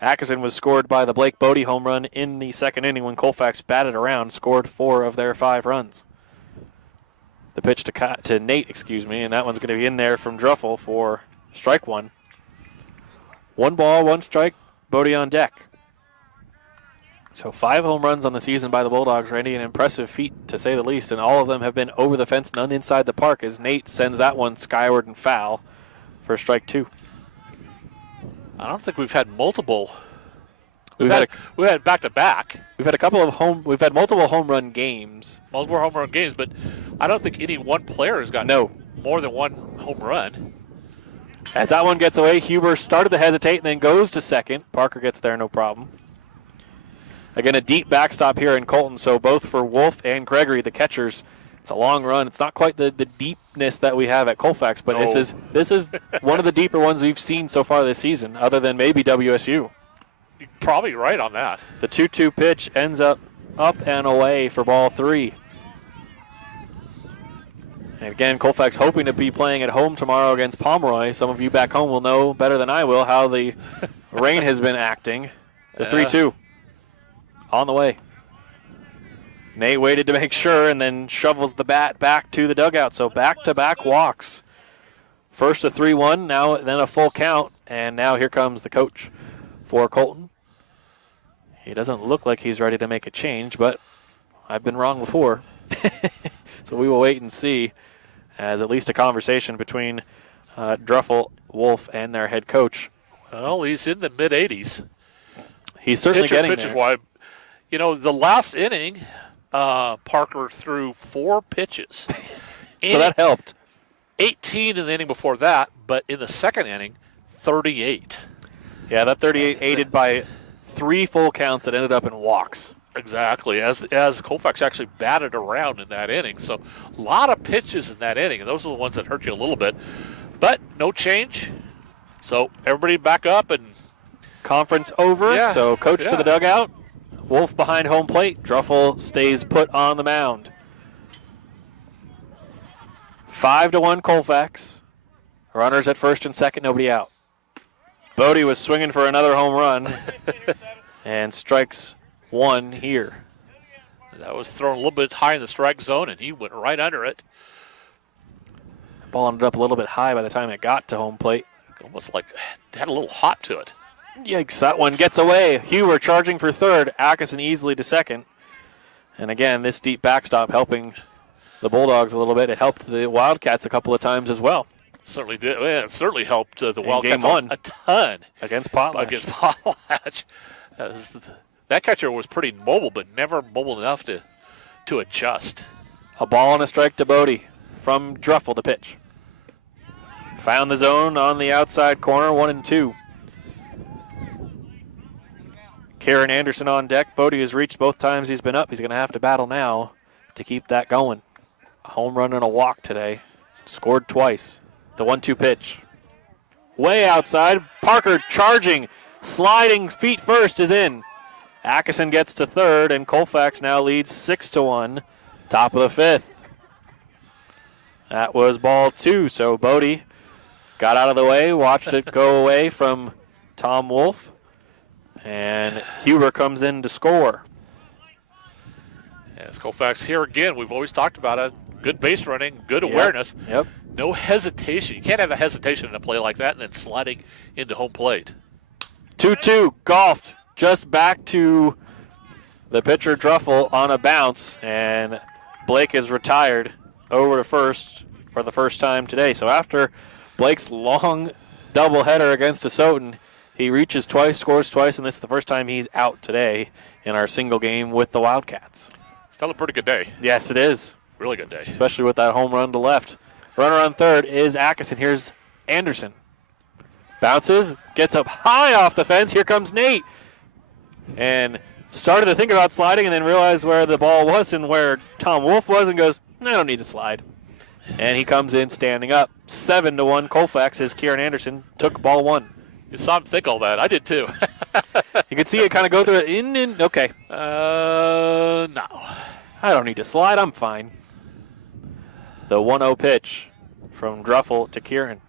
Atkinson was scored by the Blake Bodie home run in the second inning when Colfax batted around, scored 4 of their 5 runs. The pitch to Nate, and that one's going to be in there from Druffel for strike 1. 1 ball, 1 strike, Bodie on deck. So 5 home runs on the season by the Bulldogs, Randy, an impressive feat to say the least, and all of them have been over the fence, none inside the park, as Nate sends that one skyward and foul for strike 2. I don't think we've had multiple. We've had back-to-back. We've had multiple home run games. Multiple home run games, but I don't think any one player has gotten more than 1 home run. As that one gets away, Huber started to hesitate and then goes to second. Parker gets there, no problem. Again, a deep backstop here in Colton, so both for Wolf and Gregory, the catchers, it's a long run. It's not quite the deepness that we have at Colfax, but this is one of the deeper ones we've seen so far this season, other than maybe WSU. You're probably right on that. The 2-2 pitch ends up and away for ball 3. And again, Colfax hoping to be playing at home tomorrow against Pomeroy. Some of you back home will know better than I will how the rain has been acting. The 3-2 on the way. Nate waited to make sure and then shovels the bat back to the dugout. So back-to-back walks. First a 3-1, then a full count, and now here comes the coach for Colton. He doesn't look like he's ready to make a change, but I've been wrong before. So we will wait and see, as at least a conversation between Druffel, Wolf, and their head coach Well, he's in the mid-80s. He's certainly getting pitches there. wide. You know, the last inning, Parker threw 4 pitches. So that helped. 18 in the inning before that, but in the second inning, 38. Yeah, that 38 aided by 3 full counts that ended up in walks. Exactly, as Colfax actually batted around in that inning. So a lot of pitches in that inning, and those are the ones that hurt you a little bit. But no change. So everybody back up and Conference over, Yeah, so coach to yeah. the dugout. Wolf behind home plate. Druffel stays put on the mound. 5-1 Colfax. Runners at first and second, nobody out. Bodie was swinging for another home run and strikes 1 here. that was thrown a little bit high in the strike zone, and he went right under it. Ball ended up a little bit high by the time it got to home plate. Almost like it had a little hop to it. Yikes, that one gets away. Huber charging for third. Atkinson easily to second. And again, this deep backstop helping the Bulldogs a little bit. It helped the Wildcats a couple of times as well. Certainly did. Yeah, it certainly helped the In Wildcats game 1. a ton Against Potlatch. against Potlatch. That catcher was pretty mobile, but never mobile enough to adjust. A ball and a strike to Bodie from Druffel to pitch. Found the zone on the outside corner, 1-2. Kieran Anderson on deck. Bodie has reached both times he's been up. He's going to have to battle now to keep that going. A home run and a walk today. Scored twice. The 1-2 pitch. Way outside. Parker charging. Sliding feet first is in. Atkinson gets to third, and Colfax now leads 6-1. Top of the 5th. That was ball 2, so Bodie got out of the way, watched it go away from Tom Wolf, and Huber comes in to score. Yes, Colfax here again. We've always talked about it. Good base running, good awareness. Yep. No hesitation. You can't have a hesitation in a play like that and then sliding into home plate. 2-2, golfed just back to the pitcher Druffel on a bounce, and Blake is retired over to first for the first time today. So after Blake's long doubleheader against Asotin, he reaches twice, scores twice, and this is the first time he's out today in our single game with the Wildcats. Still a pretty good day. Yes, it is, Really good day. especially with that home run to left. Runner on third is Atkinson. Here's Anderson. Bounces, gets up high off the fence. Here comes Nate. And started to think about sliding and then realized where the ball was and where Tom Wolf was and goes, I don't need to slide. And he comes in standing up. 7-1 Colfax as Kieran Anderson took ball 1. You saw him think all that. I did too. You can see it kind of go through it in. Okay. No. I don't need to slide. I'm fine. The 1-0 pitch from Druffel to Kieran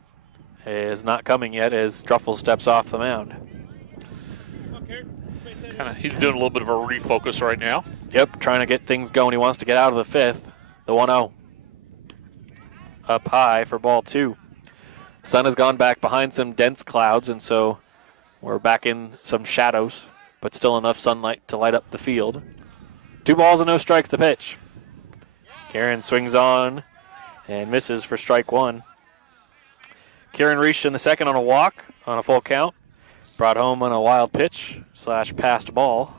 is not coming yet as Druffel steps off the mound. He's doing a little bit of a refocus right now. Yep, trying to get things going. He wants to get out of the 5th. The 1-0. Up high for ball 2. Sun has gone back behind some dense clouds, and so we're back in some shadows, but still enough sunlight to light up the field. 2 balls and no strikes the pitch. Kieran swings on and misses for strike 1. Kieran reached in the second on a walk on a full count. Brought home on a wild pitch / passed ball.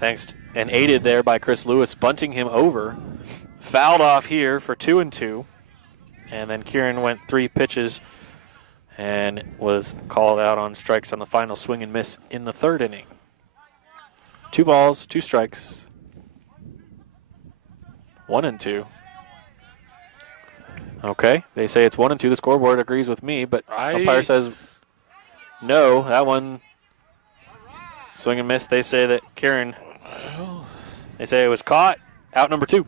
And aided there by Chris Lewis, bunting him over. Fouled off here for 2-2. And then Kieran went 3 pitches and was called out on strikes on the final swing and miss in the 3rd inning. 2 balls, 2 strikes. 1-2. Okay, they say it's 1-2. The scoreboard agrees with me, but umpire says no. That one swing and miss. They say that Kieran. They say it was caught. Out number 2.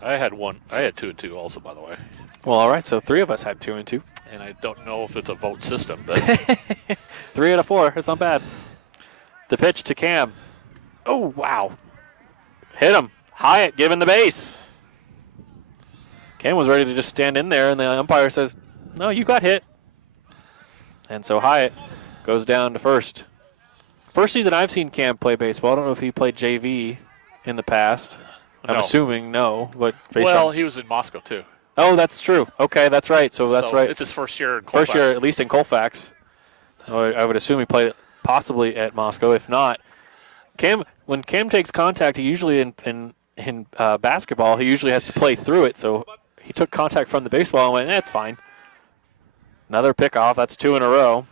I had 2-2 also, by the way. Well, all right. So 3 of us had 2-2. And I don't know if it's a vote system, but 3 out of 4. That's not bad. The pitch to Cam. Oh, wow. Hit him. Hyatt giving the base. Cam was ready to just stand in there, and the umpire says, no, you got hit. And so Hyatt goes down to first. First season I've seen Cam play baseball. I don't know if he played JV in the past. I'm assuming no. But he was in Moscow, too. Oh, that's true. Okay, that's right. So that's right. It's his first year in Colfax. First year, at least in Colfax. So I would assume he played it possibly at Moscow. If not, when Cam takes contact, he usually in basketball, he usually has to play through it. So he took contact from the baseball and went, that's fine. Another pickoff. That's 2 in a row.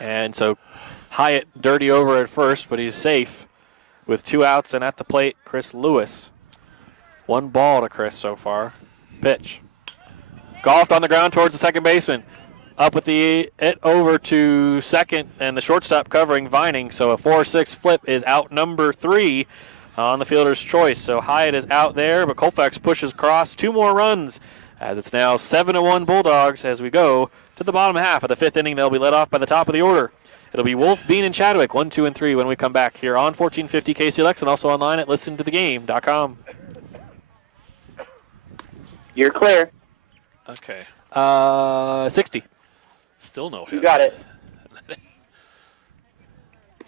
And so Hyatt dirty over at first, but he's safe with 2 outs, and at the plate, Chris Lewis. 1 ball to Chris so far. Pitch. Golfed on the ground towards the second baseman. Up with it over to second, and the shortstop covering Vining. So a 4-6 flip is out number 3 on the fielder's choice. So Hyatt is out there, but Colfax pushes across 2 more runs as it's now 7-1 Bulldogs as we go to the bottom half of the 5th inning. They'll be led off by the top of the order. It'll be Wolf, Bean, and Chadwick, 1, 2, and 3 when we come back here on 1450 KCLX and also online at listentothegame.com. You're clear. Okay. 60. Still no hits. You got it.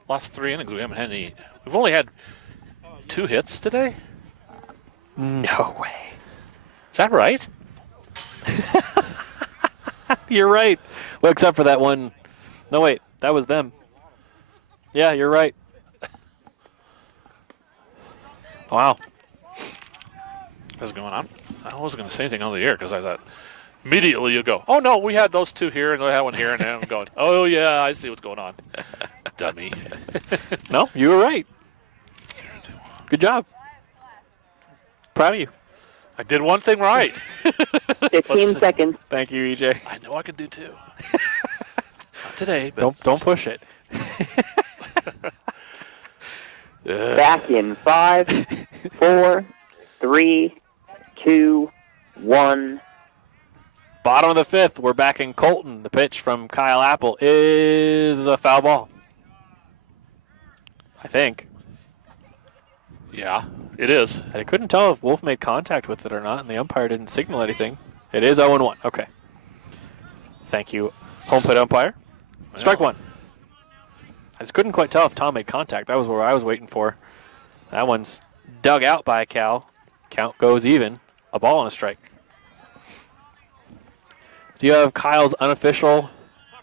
Last 3 innings, we haven't had any. We've only had 2 hits today? No way. Is that right? You're right. Well, except for that one. No, wait. That was them. Yeah, you're right. Wow. What's going on? I wasn't going to say anything on the air because I thought immediately you go, oh, no, we had those 2 here and we had one here. And then I'm going, oh, yeah, I see what's going on. Dummy. No, you were right. Good job. Proud of you. I did one thing right. 15 seconds. Thank you, EJ. I know I can do 2. Not today, but Don't push it. Back in 5, 4, 3, 2, 1. Bottom of the 5th, we're back in Colton. The pitch from Kyle Apple is a foul ball. I think. yeah, it is. I couldn't tell if Wolf made contact with it or not, and the umpire didn't signal anything. It is 0-1. Okay. Thank you, home plate umpire. Strike 1. I just couldn't quite tell if Tom made contact. That was where I was waiting for. That one's dug out by Cal. Count goes even. A ball and a strike. Do you have Kyle's unofficial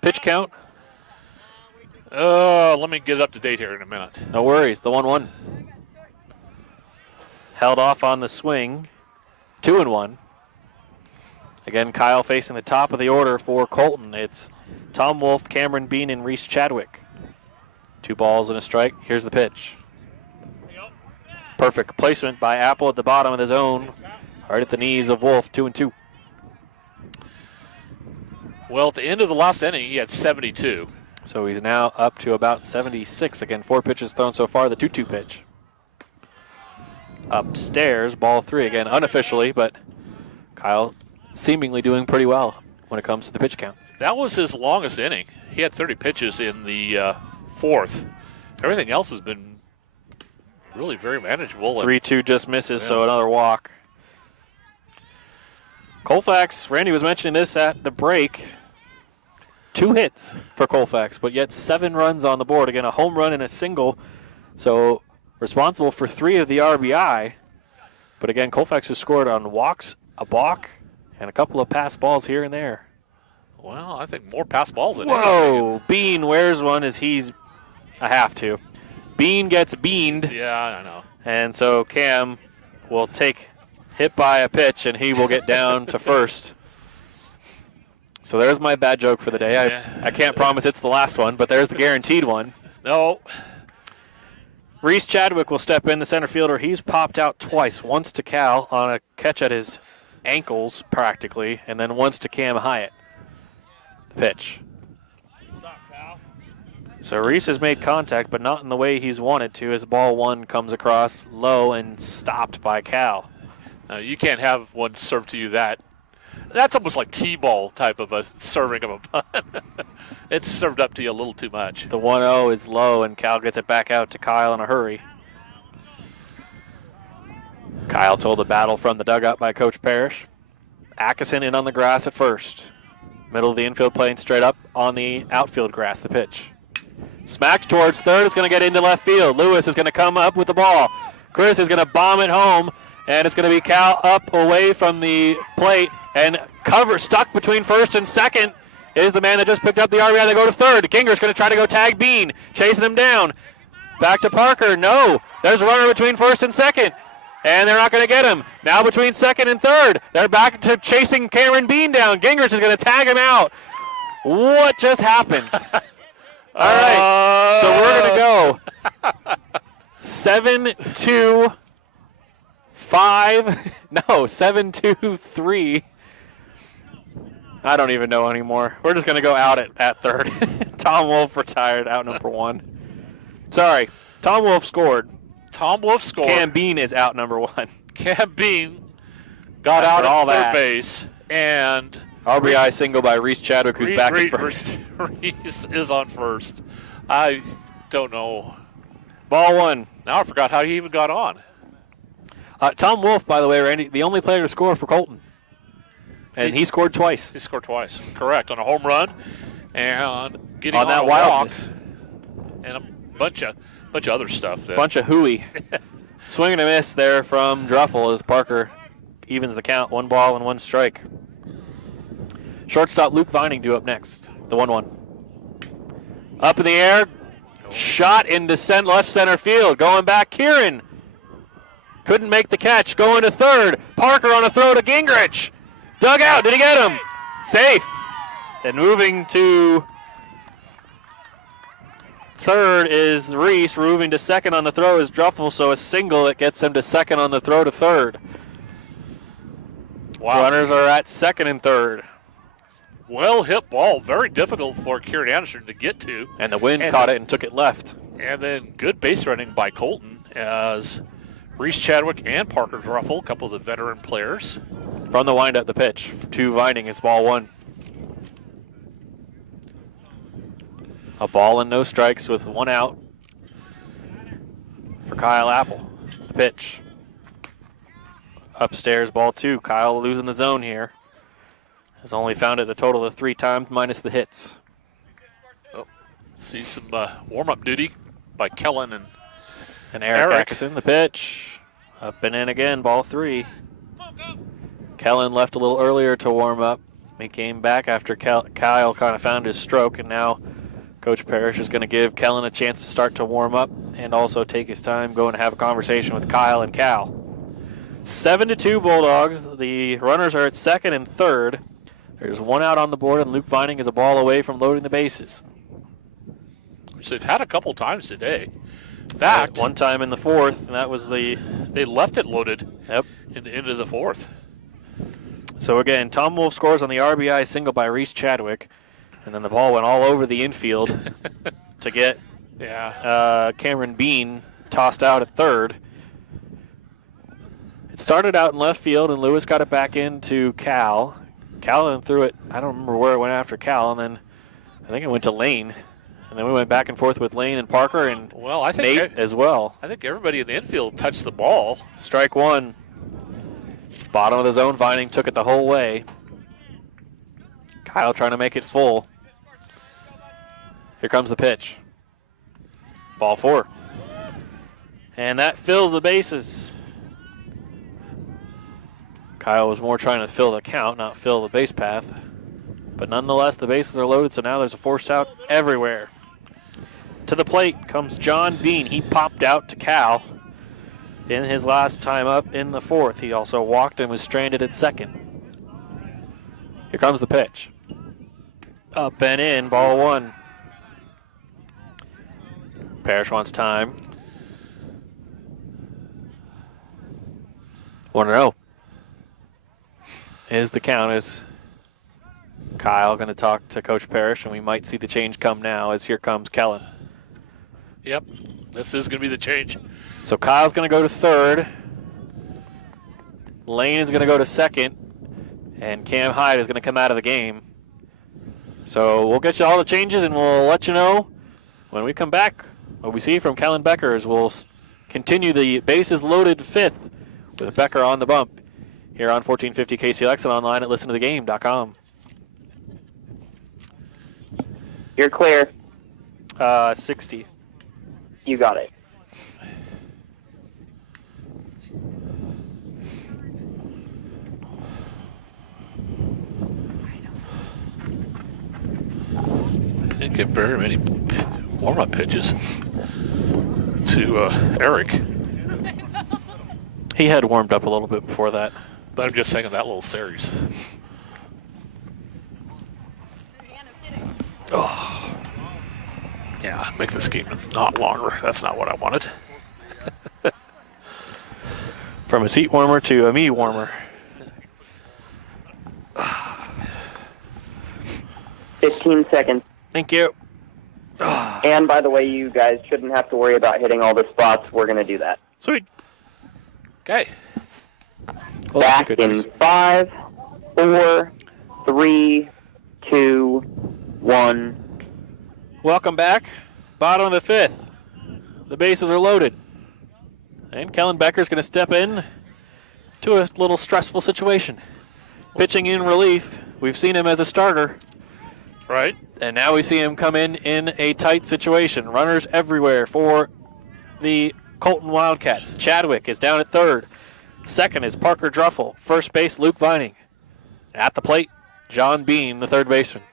pitch count? Let me get it up to date here in a minute. No worries. The 1-1. Held off on the swing. 2-1. Again, Kyle facing the top of the order for Colton. It's Tom Wolf, Cameron Bean, and Reese Chadwick. 2 balls and a strike. Here's the pitch. Perfect placement by Apple at the bottom of the zone. Right at the knees of Wolf, 2-2. Well, at the end of the last inning, he had 72. So he's now up to about 76. Again, 4 pitches thrown so far. The 2-2 pitch. Upstairs, ball 3 again, unofficially, but Kyle seemingly doing pretty well when it comes to the pitch count. That was his longest inning. He had 30 pitches in the 4th. Everything else has been really very manageable. 3-2 just misses, Yeah. so another walk. Colfax, Randy was mentioning this at the break. 2 hits for Colfax, but yet 7 runs on the board. Again, a home run and a single. So responsible for 3 of the RBI. But again, Colfax has scored on walks, a balk, and a couple of pass balls here and there. Well, I think more pass balls than anything. Whoa! Bean wears one as he's a have to. Bean gets beaned. Yeah, I know. And so Cam will take hit by a pitch, and he will get down to first. So there's my bad joke for the day. I can't promise it's the last one, but there's the guaranteed one. No. Reese Chadwick will step in, the center fielder. He's popped out twice, once to Cal on a catch at his ankles practically, and then once to Cam Hyatt. The pitch. So Reese has made contact, but not in the way he's wanted to, as ball 1 comes across low and stopped by Cal. You can't have one served to you that. That's almost like T-ball type of a serving of a punt. It's served up to you a little too much. The 1-0 is low, and Cal gets it back out to Kyle in a hurry. Kyle told the battle from the dugout by Coach Parrish. Atkinson in on the grass at first. Middle of the infield playing straight up on the outfield grass, the pitch. Smacked towards third. It's going to get into left field. Lewis is going to come up with the ball. Chris is going to bomb it home, and it's going to be Cal up away from the plate and stuck between first and second is the man that just picked up the RBI. They go to third. Ginger's going to try to go tag Bean, chasing him down. Back to Parker. No. There's a runner between first and second. And they're not going to get him. Now between second and third. They're back to chasing Cameron Bean down. Gingrich is going to tag him out. What just happened? All right. So we're going to go 7-2-5. No, 7-2-3. I don't even know anymore. We're just going to go out at third. Tom Wolf retired, out number 1. Sorry, Tom Wolf scored. Tom Wolf scored. Cam Bean is out number 1. Cam Bean got After out all at third that. base. And RBI single by Reese Chadwick, who's back at first. Reese is on first. I don't know. Ball 1. Now I forgot how he even got on. Tom Wolf, by the way, Randy, the only player to score for Colton. And he scored twice. He scored twice. Correct. On a home run and getting on that a wildness. walk and a bunch of other stuff. Bunch of hooey. Swing and a miss there from Druffel as Parker evens the count. 1 ball and 1 strike. Shortstop Luke Vining due up next. The 1-1. Up in the air. Shot into left center field. Going back, Kieran. Couldn't make the catch. Going to third. Parker on a throw to Gingrich. Dug out. Did he get him? Safe. And moving to third is Reese. Moving to second on the throw is Druffel. So a single that gets him to second on the throw to third. Wow. Runners are at second and third. Well hit ball. Very difficult for Kieran Anderson to get to. And the wind caught it and took it left. And then good base running by Colton as Reese Chadwick and Parker Druffel, a couple of the veteran players. From the windup, the pitch to Vining is ball 1. A ball and no strikes with 1 out for Kyle Apple. The pitch. Upstairs, ball 2. Kyle losing the zone here. Has only found it a total of 3 times minus the hits. Oh, see some warm-up duty by Kellen and Eric Atkinson, the pitch. Up and in again, ball 3. Kellen left a little earlier to warm up. He came back after Kyle kind of found his stroke, and now Coach Parrish is going to give Kellen a chance to start to warm up and also take his time going to have a conversation with Kyle and Cal. 7-2 Bulldogs. The runners are at second and third. There's 1 out on the board, and Luke Vining is a ball away from loading the bases. which they've had a couple times today. In fact, 1 time in the 4th, and that was the... They left it loaded. Yep. In the end of the 4th. So again, Tom Wolf scores on the RBI single by Reese Chadwick, and then the ball went all over the infield to get Cameron Bean tossed out at third. It started out in left field, and Lewis got it back into Cal. Cal then threw it, I don't remember where it went after Cal, and then I think it went to Lane. And then we went back and forth with Lane and Parker and I think Nate as well. I think everybody in the infield touched the ball. Strike 1. Bottom of the zone, Vining took it the whole way. Kyle trying to make it full. Here comes the pitch. Ball 4. And that fills the bases. Kyle was more trying to fill the count, not fill the base path. But nonetheless, the bases are loaded, so now there's a force out everywhere. To the plate comes John Bean. He popped out to Cal in his last time up in the 4th. He also walked and was stranded at second. Here comes the pitch. Up and in, ball 1. Parrish wants time. 1-0. Is the count. Is Kyle going to talk to Coach Parrish, and we might see the change come now as here comes Kellen. Yep, this is going to be the change. So Kyle's going to go to third. Lane is going to go to second, and Cam Hyde is going to come out of the game. So we'll get you all the changes, and we'll let you know when we come back. What we see from Kellen Becker is we'll continue the bases loaded 5th with Becker on the bump here on 1450 KCLX and online at listentothegame.com. You're clear. 60. You got it. Didn't get very many warm-up pitches to Eric. He had warmed up a little bit before that. But I'm just saying in that little series. Oh, Yeah, make this game not longer. That's not what I wanted. from a seat warmer to a me warmer. 15 seconds. Thank you. And by the way, you guys shouldn't have to worry about hitting all the spots. We're going to do that. Sweet. Okay. Well, Back good in news. 5, 4, 3, 2, 1. Welcome back. Bottom of the fifth. The bases are loaded. And Kellen Becker's going to step in to a little stressful situation. Pitching in relief. We've seen him as a starter. Right. And now we see him come in a tight situation. Runners everywhere for the Colton Wildcats. Chadwick is down at third. Second is Parker Druffel. First base, Luke Vining. At the plate, John Bean, the third baseman.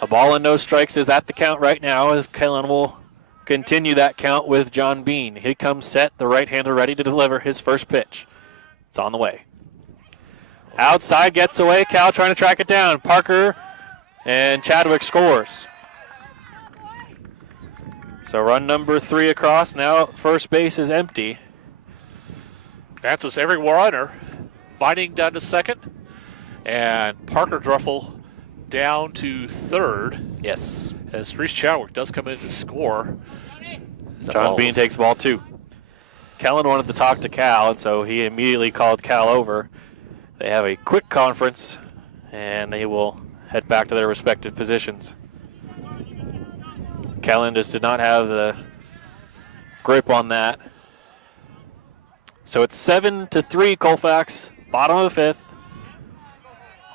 A ball and no strikes is at the count right now as Kellen will continue that count with John Bean. He comes set, the right-hander ready to deliver his first pitch. It's on the way. Outside gets away. Cal trying to track it down. Parker and Chadwick scores. So run number 3 across. Now first base is empty. Advances every runner. Vining down to second. And Parker Druffel down to third. Yes. As Reese Chadwick does come in to score. John Bean takes ball 2. Kellen wanted to talk to Cal, and so he immediately called Cal over. They have a quick conference, and they will head back to their respective positions. Kellen just did not have the grip on that. So it's 7-3 Colfax, bottom of the fifth.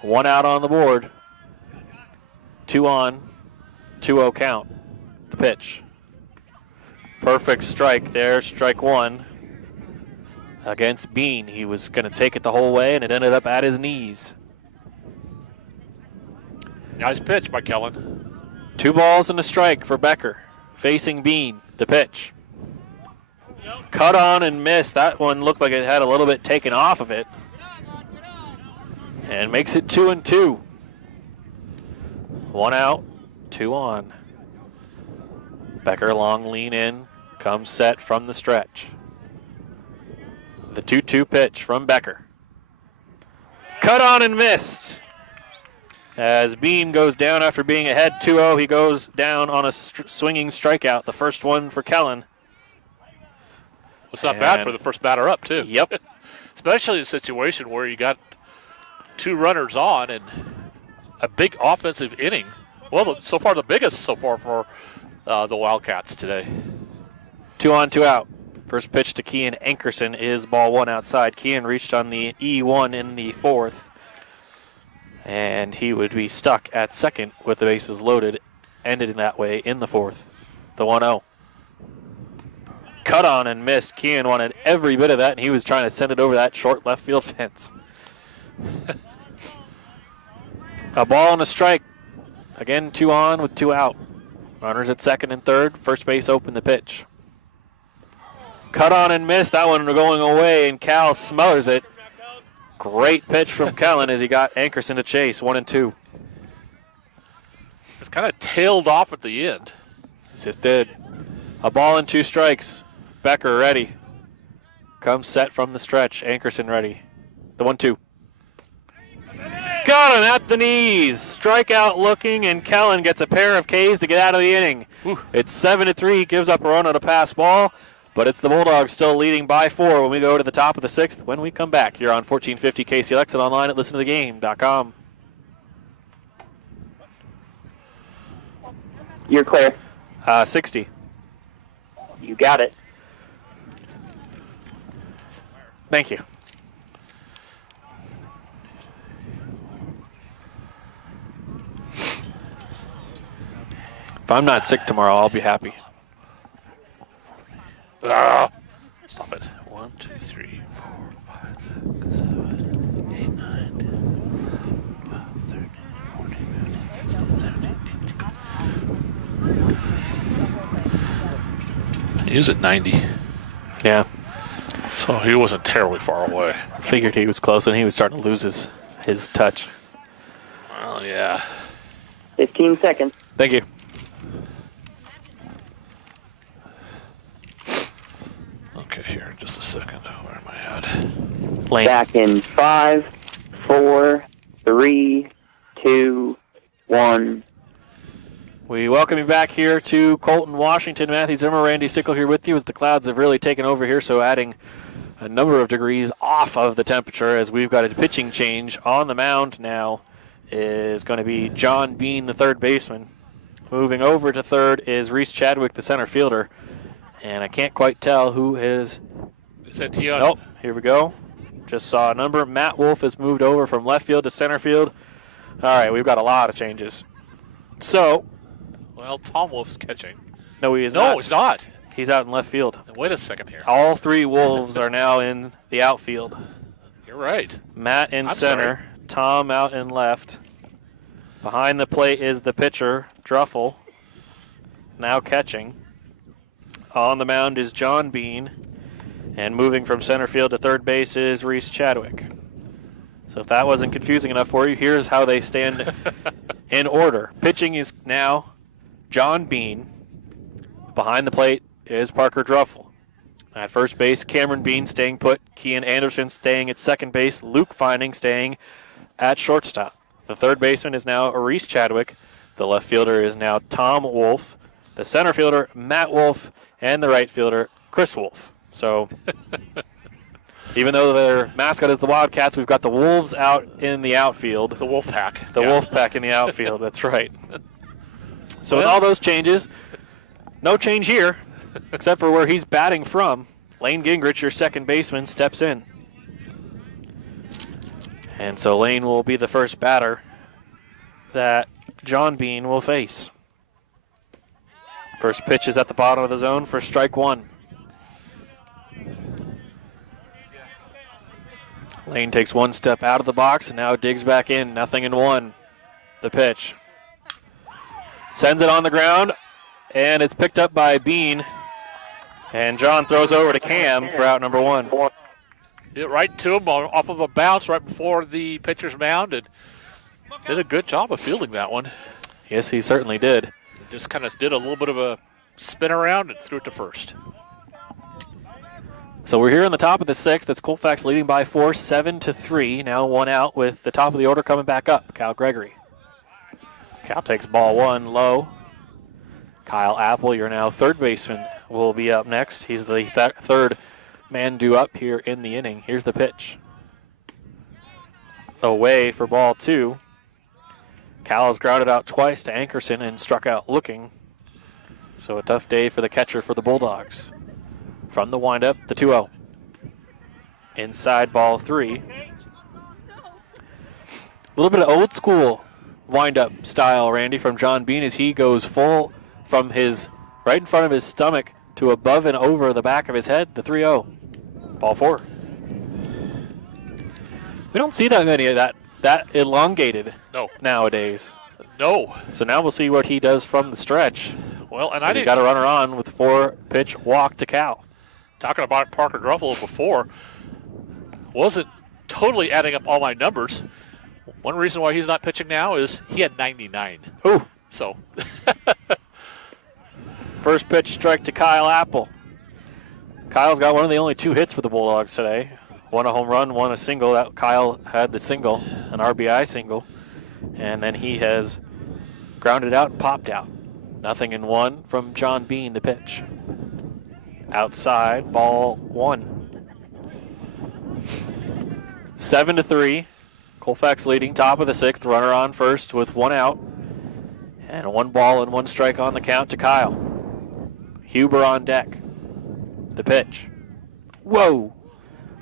1 out on the board. 2 on, 2-0 count. The pitch. Perfect strike there, strike 1. Against Bean. He was going to take it the whole way, and it ended up at his knees. Nice pitch by Kellen. 2 balls and a strike for Becker. Facing Bean, the pitch. Cut on and missed. That one looked like it had a little bit taken off of it. And makes it 2-2. 1 out, 2 on. Becker long lean in, comes set from the stretch. The 2-2 pitch from Becker. Cut on and missed. As Bean goes down after being ahead 2-0, he goes down on a swinging strikeout, the first one for Kellen. It's not bad for the first batter up, too. Yep. Especially in a situation where you got 2 runners on and a big offensive inning. Well, so far the biggest so far for the Wildcats today. 2 on, 2 out. First pitch to Kean Ankerson is ball 1 outside. Kean reached on the E1 in the 4th. And he would be stuck at second with the bases loaded, ended in that way in the 4th. The 1-0. Cut on and missed. Kean wanted every bit of that, and he was trying to send it over that short left field fence. A ball and a strike. Again, 2 on with 2 out. Runners at second and third. First base open the pitch. Cut on and missed. That one going away, and Cal smothers it. Great pitch from Kellen as he got Ankerson to chase. 1-2. It's kind of tailed off at the end. This just did. A ball and 2 strikes. Becker ready. Comes set from the stretch. Ankerson ready. The 1-2. Got him at the knees. Strikeout looking, and Kellen gets a pair of Ks to get out of the inning. Whew. It's 7-3. He gives up a run on a pass ball, but it's the Bulldogs still leading by 4 when we go to the top of the 6th. When we come back here on 1450 KCLX and online at listentothegame.com. You're clear. 60. You got it. Thank you. If I'm not sick tomorrow, I'll be happy. Ah, stop it. 1, 2, 3, 4, 5, 6, 7, 8, 9, 10, 12, 13, 14, 15, 16, He was at 90. Yeah. So he wasn't terribly far away. Figured he was close, and he was starting to lose his touch. Well, yeah. 15 seconds. Thank you. Okay, here, just a second. Where am I at? Lane. Back in 5, 4, 3, 2, 1. We welcome you back here to Colton, Washington. Matthew Zimmer, Randy Stickle here with you as the clouds have really taken over here, so adding a number of degrees off of the temperature as we've got a pitching change. On the mound now is going to be John Bean, the third baseman. Moving over to third is Reese Chadwick, the center fielder. And I can't quite tell who is... Is that Tion? Nope, here we go. Just saw a number. Matt Wolf has moved over from left field to center field. All right, we've got a lot of changes. So... Well, Tom Wolf's catching. No, he is not. No, he's not. He's out in left field. Wait a second here. All three Wolves are now in the outfield. You're right. Matt in I'm center, sorry. Tom out in left. Behind the plate is the pitcher, Druffel, now catching. On the mound is John Bean, and moving from center field to third base is Reese Chadwick. So if that wasn't confusing enough for you, here's how they stand in order. Pitching is now John Bean. Behind the plate is Parker Druffel. At first base, Cameron Bean staying put. Kian Anderson staying at second base. Luke Finding staying at shortstop. The third baseman is now Reese Chadwick. The left fielder is now Tom Wolf. The center fielder, Matt Wolf. And the right fielder, Chris Wolf. So even though their mascot is the Wildcats, we've got the Wolves out in the outfield. The Wolf Pack. The Yeah. Wolf Pack in the outfield, that's right. So with Well- all those changes, no change here, except for where he's batting from. Lane Gingrich, your second baseman, steps in. And so Lane will be the first batter that John Bean will face. First pitch is at the bottom of the zone for strike one. Lane takes one step out of the box and now digs back in. 0-1. The pitch. Sends it on the ground, and it's picked up by Bean. And John throws over to Cam for out number one. Hit right to him off of a bounce right before the pitcher's mound, and did a good job of fielding that one. Yes, he certainly did. Just kind of did a little bit of a spin around and threw it to first. So we're here in the top of the sixth. That's Colfax leading by 4, 7-3. Now one out with the top of the order coming back up, Cal Gregory. Cal takes ball one low. Kyle Apple, your now third baseman, will be up next. He's the third man due up here in the inning. Here's the pitch. Away for ball two. Cal has grounded out twice to Ankerson and struck out looking. So a tough day for the catcher for the Bulldogs. From the windup, the 2-0. Inside ball three. A little bit of old school windup style, Randy, from John Bean as he goes full from his right in front of his stomach to above and over the back of his head, the 3-0. Ball four. We don't see that many of that elongated nowadays. No. So now we'll see what he does from the stretch. Well, and He's got a runner on with 4-pitch walk to Cal. Talking about Parker Druffel before, wasn't totally adding up all my numbers. One reason why he's not pitching now is he had 99. Ooh. So. First pitch strike to Kyle Apple. Kyle's got one of the only 2 hits for the Bulldogs today. One a home run, one a single. That Kyle had the single, an RBI single. And then he has grounded out and popped out. 0-1 from John Bean, the pitch. Outside, ball one. 7-3. Colfax leading, top of the sixth. Runner on first with one out. And 1 ball and 1 strike on the count to Kyle. Huber on deck. The pitch. Whoa!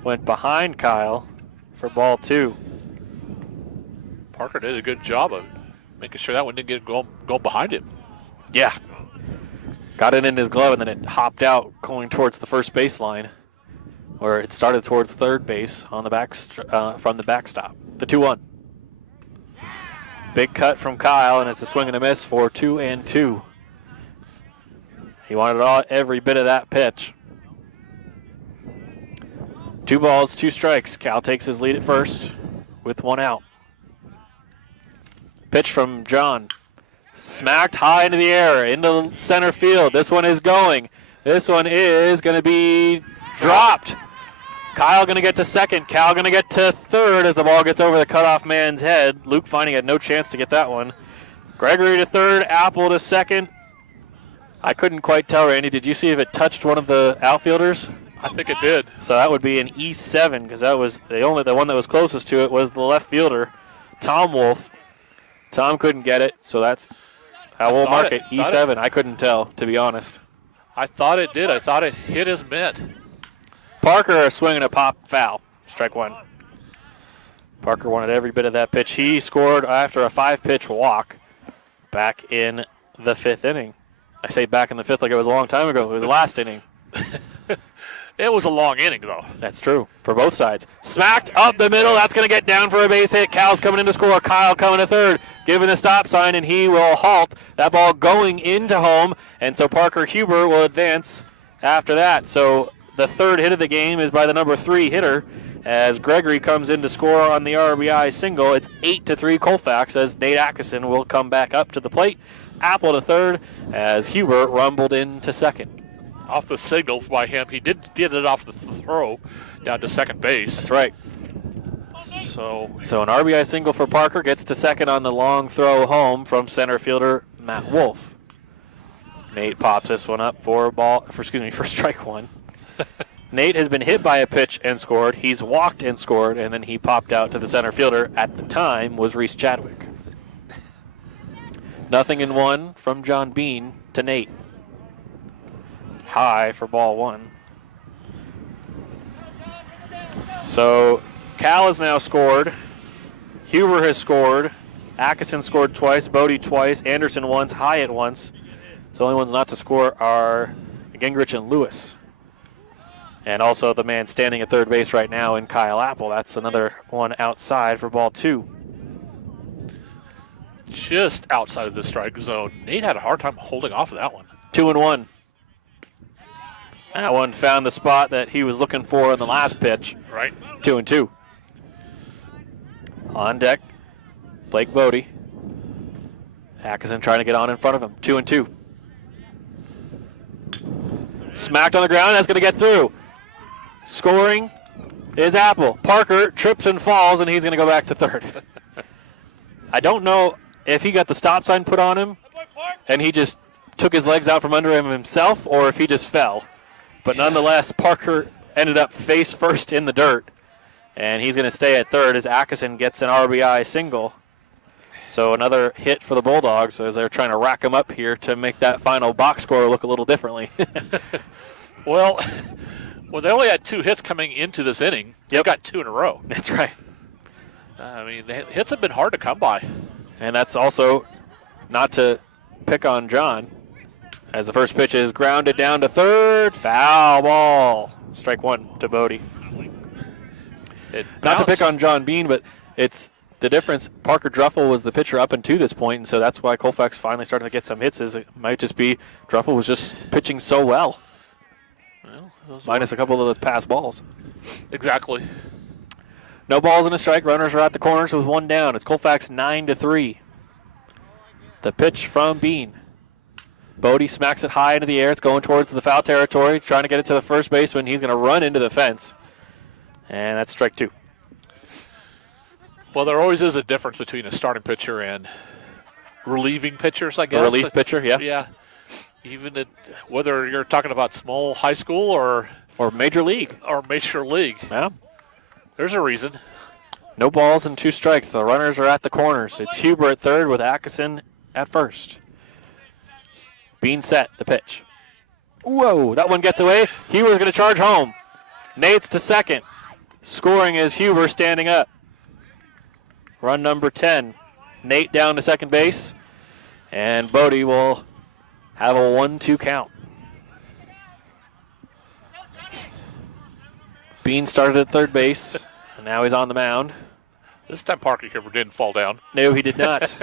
Went behind Kyle for ball 2. Parker did a good job of making sure that one didn't get go behind him. Yeah. Got it in his glove and then it hopped out going towards the first baseline, where it started towards third base on the back from the backstop. The 2-1. Big cut from Kyle, and it's a swing and a miss for 2-2. He wanted every bit of that pitch. 2 balls, 2 strikes. Cal takes his lead at first with 1 out. Pitch from John. Smacked high into the air, into center field. This one is going. This one is going to be dropped. Kyle going to get to second. Cal going to get to third as the ball gets over the cutoff man's head. Luke Finding had no chance to get that one. Gregory to third, Apple to second. I couldn't quite tell, Randy. Did you see if it touched one of the outfielders? I think it did. So that would be an E7 because that was the one that was closest to it was the left fielder, Tom Wolf. Tom couldn't get it, so that's how we'll mark it. E7. I couldn't tell, to be honest. I thought it did. I thought it hit his mitt. Parker swinging a pop foul. Strike 1. Parker wanted every bit of that pitch. He scored after a 5-pitch walk back in the 5th inning. I say back in the 5th like it was a long time ago. It was the last inning. It was a long inning, though. That's true for both sides. Smacked up the middle. That's going to get down for a base hit. Cal's coming in to score. Kyle coming to third, giving the stop sign, and he will halt. That ball going into home, and so Parker Huber will advance after that. So the third hit of the game is by the number 3 hitter as Gregory comes in to score on the RBI single. It's 8-3 Colfax as Nate Atkinson will come back up to the plate. Apple to third as Huber rumbled into second. Off the signal by him. He did it off the throw down to second base. That's right. So an RBI single for Parker gets to second on the long throw home from center fielder Matt Wolf. Nate pops this one up for strike 1. Nate has been hit by a pitch and scored. He's walked and scored, and then he popped out to the center fielder. At the time was Reese Chadwick. 0-1 from John Bean to Nate. High for ball 1. So Cal has now scored. Huber has scored. Atkinson scored twice. Bodie twice. Anderson once. Hyatt once. So the only ones not to score are Gingrich and Lewis. And also the man standing at third base right now in Kyle Apple. That's another one outside for ball 2. Just outside of the strike zone. Nate had a hard time holding off of that one. 2-1. That one found the spot that he was looking for in the last pitch. Right. 2-2. On deck, Blake Bodie. Atkinson trying to get on in front of him. 2-2. Smacked on the ground. That's going to get through. Scoring is Apple. Parker trips and falls, and he's going to go back to third. I don't know if he got the stop sign put on him, and he just took his legs out from under him himself, or if he just fell. But nonetheless, Parker ended up face first in the dirt, and he's going to stay at third as Atkinson gets an RBI single. So another hit for the Bulldogs as they're trying to rack him up here to make that final box score look a little differently. Well, they only had 2 hits coming into this inning. They got 2 in a row. That's right. I mean, the hits have been hard to come by. And that's also not to pick on John, as the first pitch is grounded down to third. Foul ball. Strike 1 to Bodie. Not to pick on John Bean, but it's the difference. Parker Druffel was the pitcher up until this point, and so that's why Colfax finally starting to get some hits. Is it might just be Druffel was just pitching so well. Minus a couple of those pass balls. Exactly. No balls and a strike. Runners are at the corners with 1 down. It's Colfax 9-3. The pitch from Bean. Bodie smacks it high into the air. It's going towards the foul territory, trying to get it to the first baseman. He's going to run into the fence. And that's strike 2. Well, there always is a difference between a starting pitcher and relieving pitchers, I guess. A relief pitcher, yeah. Yeah. Even whether you're talking about small high school or major league. Or major league. Yeah. There's a reason. No balls and 2 strikes. The runners are at the corners. It's Huber at third with Atkinson at first. Bean set, the pitch. Whoa, that one gets away. Huber's going to charge home. Nate's to second. Scoring is Huber standing up. Run number 10. Nate down to second base. And Bodie will have a 1-2 count. Bean started at third base, and now he's on the mound. This time Parker Huber didn't fall down. No, he did not.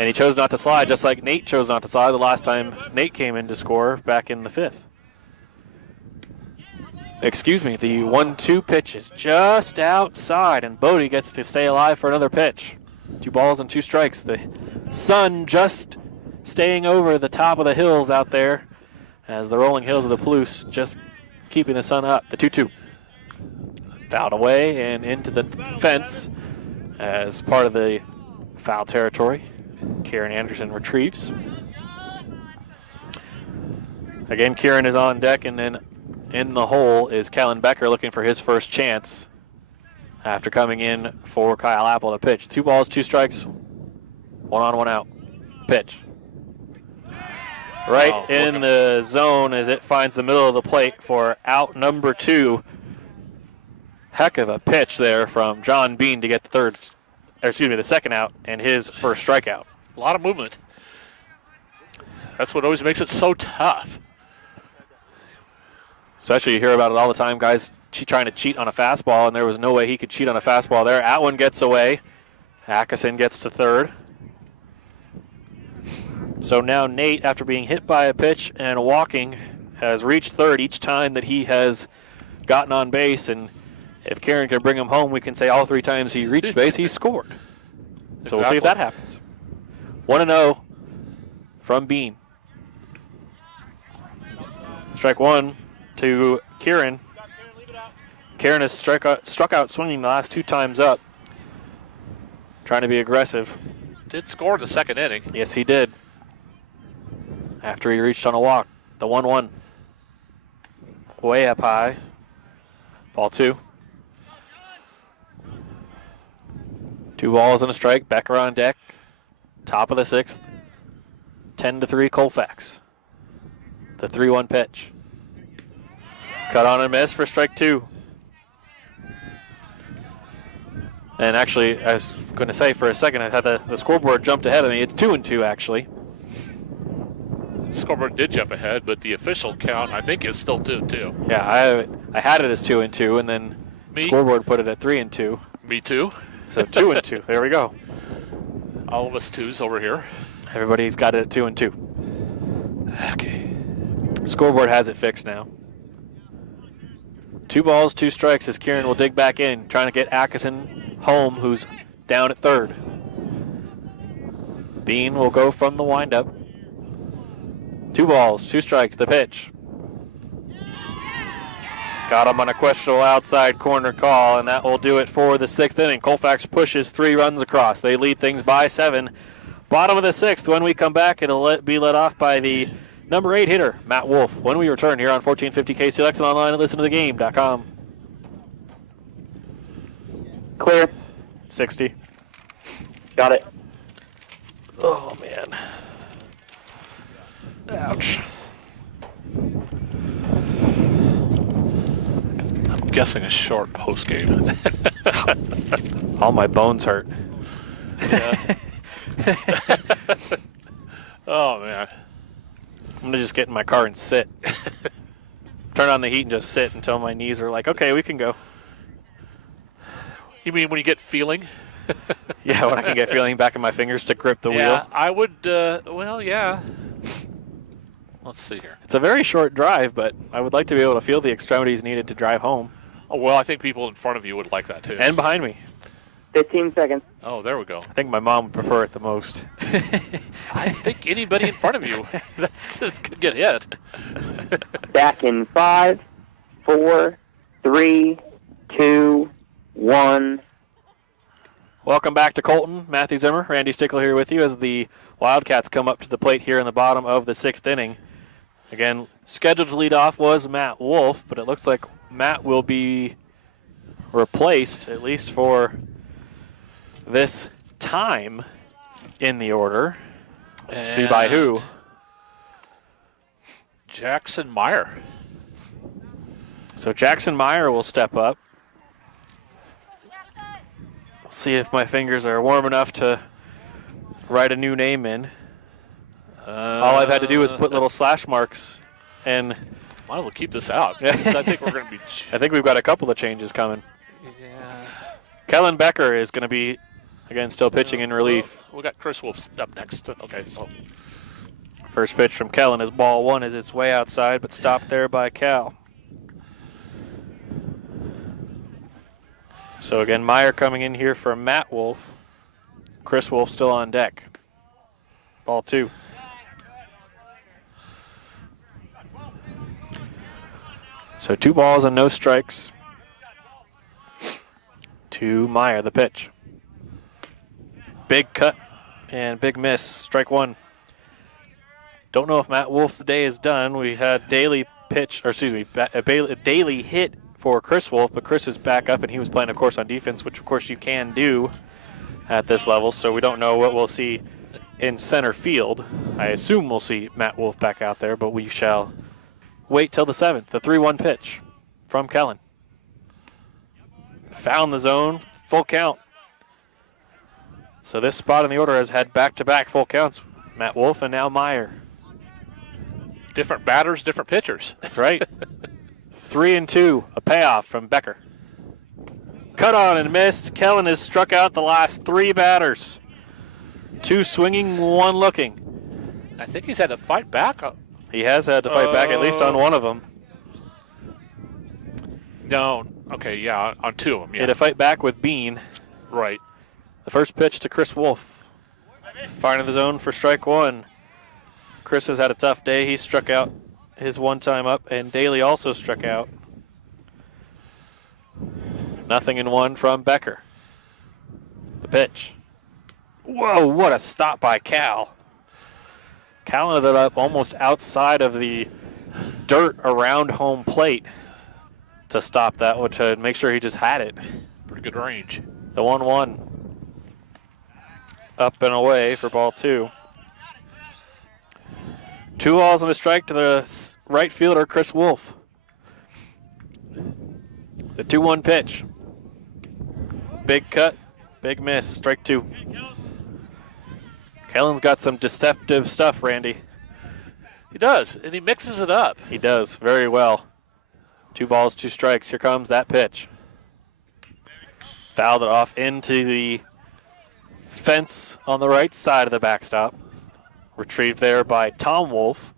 And he chose not to slide, just like Nate chose not to slide the last time Nate came in to score back in the 5th. Excuse me, the 1-2 pitch is just outside, and Bodie gets to stay alive for another pitch. 2 balls and 2 strikes. The sun just staying over the top of the hills out there as the rolling hills of the Palouse just keeping the sun up. The 2-2. Fouled away and into the fence as part of the foul territory. Kieran Anderson retrieves. Again, Kieran is on deck, and then in the hole is Kellen Becker looking for his first chance after coming in for Kyle Apple to pitch. 2 balls, 2 strikes, 1 on, 1 out. Pitch. Right in the zone as it finds the middle of the plate for out number 2. Heck of a pitch there from John Bean to get the second out and his first strikeout. A lot of movement. That's what always makes it so tough. Especially you hear about it all the time, guys trying to cheat on a fastball, and there was no way he could cheat on a fastball there. Atwin gets away. Atkinson gets to third. So now Nate, after being hit by a pitch and walking, has reached third each time that he has gotten on base. And if Kieran can bring him home, we can say all 3 times he reached base, he scored. So Exactly. we'll see if that happens. 1-0 from Bean. Strike 1 to Kieran. Kieran has struck out swinging the last 2 times up. Trying to be aggressive. Did score in the 2nd inning. Yes, he did. After he reached on a walk. The 1-1. Way up high. Ball 2. 2 balls and a strike. Becker on deck. Top of the 6th. 10-3 Colfax. The 3-1 pitch. Cut on and miss for strike 2. And actually, I was going to say for a second, I had the scoreboard jumped ahead of me. It's 2-2 actually. Scoreboard did jump ahead, but the official count, I think, is still 2-2. Yeah, I had it as 2-2, and then scoreboard put it at 3-2. Me too. So 2-2. There we go. All of us 2s over here. Everybody's got it at 2-2. Okay. Scoreboard has it fixed now. 2 balls, 2 strikes as Kieran will dig back in, trying to get Atkinson home, who's down at third. Bean will go from the windup. 2 balls, 2 strikes, the pitch. Got him on a questionable outside corner call, and that will do it for the 6th inning. Colfax pushes 3 runs across. They lead things by 7. Bottom of the 6th. When we come back, it'll be led off by the number 8 hitter, Matt Wolf. When we return here on 1450 KCLX and online at listentothegame.com. Clear. 60. Got it. Oh, man. Ouch. I'm guessing a short post game. All my bones hurt. Yeah. Oh, man. I'm going to just get in my car and sit. Turn on the heat and just sit until my knees are like, okay, we can go. You mean when you get feeling? Yeah, when I can get feeling back in my fingers to grip the Yeah, wheel. I would, well, yeah. Let's see here. It's a very short drive, but I would like to be able to feel the extremities needed to drive home. Oh, well, I think people in front of you would like that, too. And behind me. 15 seconds. Oh, there we go. I think my mom would prefer it the most. I think anybody in front of you that just could get hit. Back in 5, 4, 3, 2, 1. Welcome back to Colton. Matthew Zimmer, Randy Stickle here with you as the Wildcats come up to the plate here in the bottom of the 6th inning. Again, scheduled to lead off was Matt Wolf, but it looks like Matt will be replaced, at least for this time in the order. Let's see by who. Jackson Meyer. So Jackson Meyer will step up. See if my fingers are warm enough to write a new name in. All I've had to do is put little slash marks, and might as well keep this out. I think we're going to be. I think we've got a couple of changes coming. Yeah. Kellen Becker is going to be Again, still pitching in relief. We got Chris Wolf up next. Okay, so First pitch from Kellen is ball 1 as it's way outside, but stopped there by Cal. So again, Meyer coming in here for Matt Wolf. Chris Wolf still on deck. Ball 2. So 2 balls and no strikes to Meyer, the pitch. Big cut and big miss, strike 1. Don't know if Matt Wolf's day is done. We had daily pitch, or excuse me, a daily hit for Chris Wolf, but Chris is back up and he was playing, of course, on defense, which of course you can do at this level, so we don't know what we'll see in center field. I assume we'll see Matt Wolf back out there, but we shall wait till the 7th. The 3-1 pitch from Kellen. Found the zone, full count. So this spot in the order has had back-to-back full counts. Matt Wolf and now Meyer. different batters, different pitchers. That's right. 3-2, a payoff from Becker. Cut on and missed. Kellen has struck out the last 3 batters. 2 swinging, 1 looking. I think he's had to fight back. He has had to fight back at least on one of them. No, okay, yeah, on 2 of them. He Yeah. had to fight back with Bean. Right. The first pitch to Chris Wolf. Finding the zone for strike 1. Chris has had a tough day. He struck out his one time up, and Daly also struck out. 0-1 from Becker. The pitch. Whoa, what a stop by Cal. Cal ended up almost outside of the dirt around home plate to stop that, which would make sure he just had it. Pretty good range. The 1-1. Up and away for ball 2. 2 balls and a strike to the right fielder, Chris Wolf. The 2-1 pitch. Big cut, big miss, strike 2. Kellen's got some deceptive stuff, Randy. He does, and he mixes it up. He does very well. 2 balls, 2 strikes. Here comes that pitch. Fouled it off into the fence on the right side of the backstop. Retrieved there by Tom Wolf.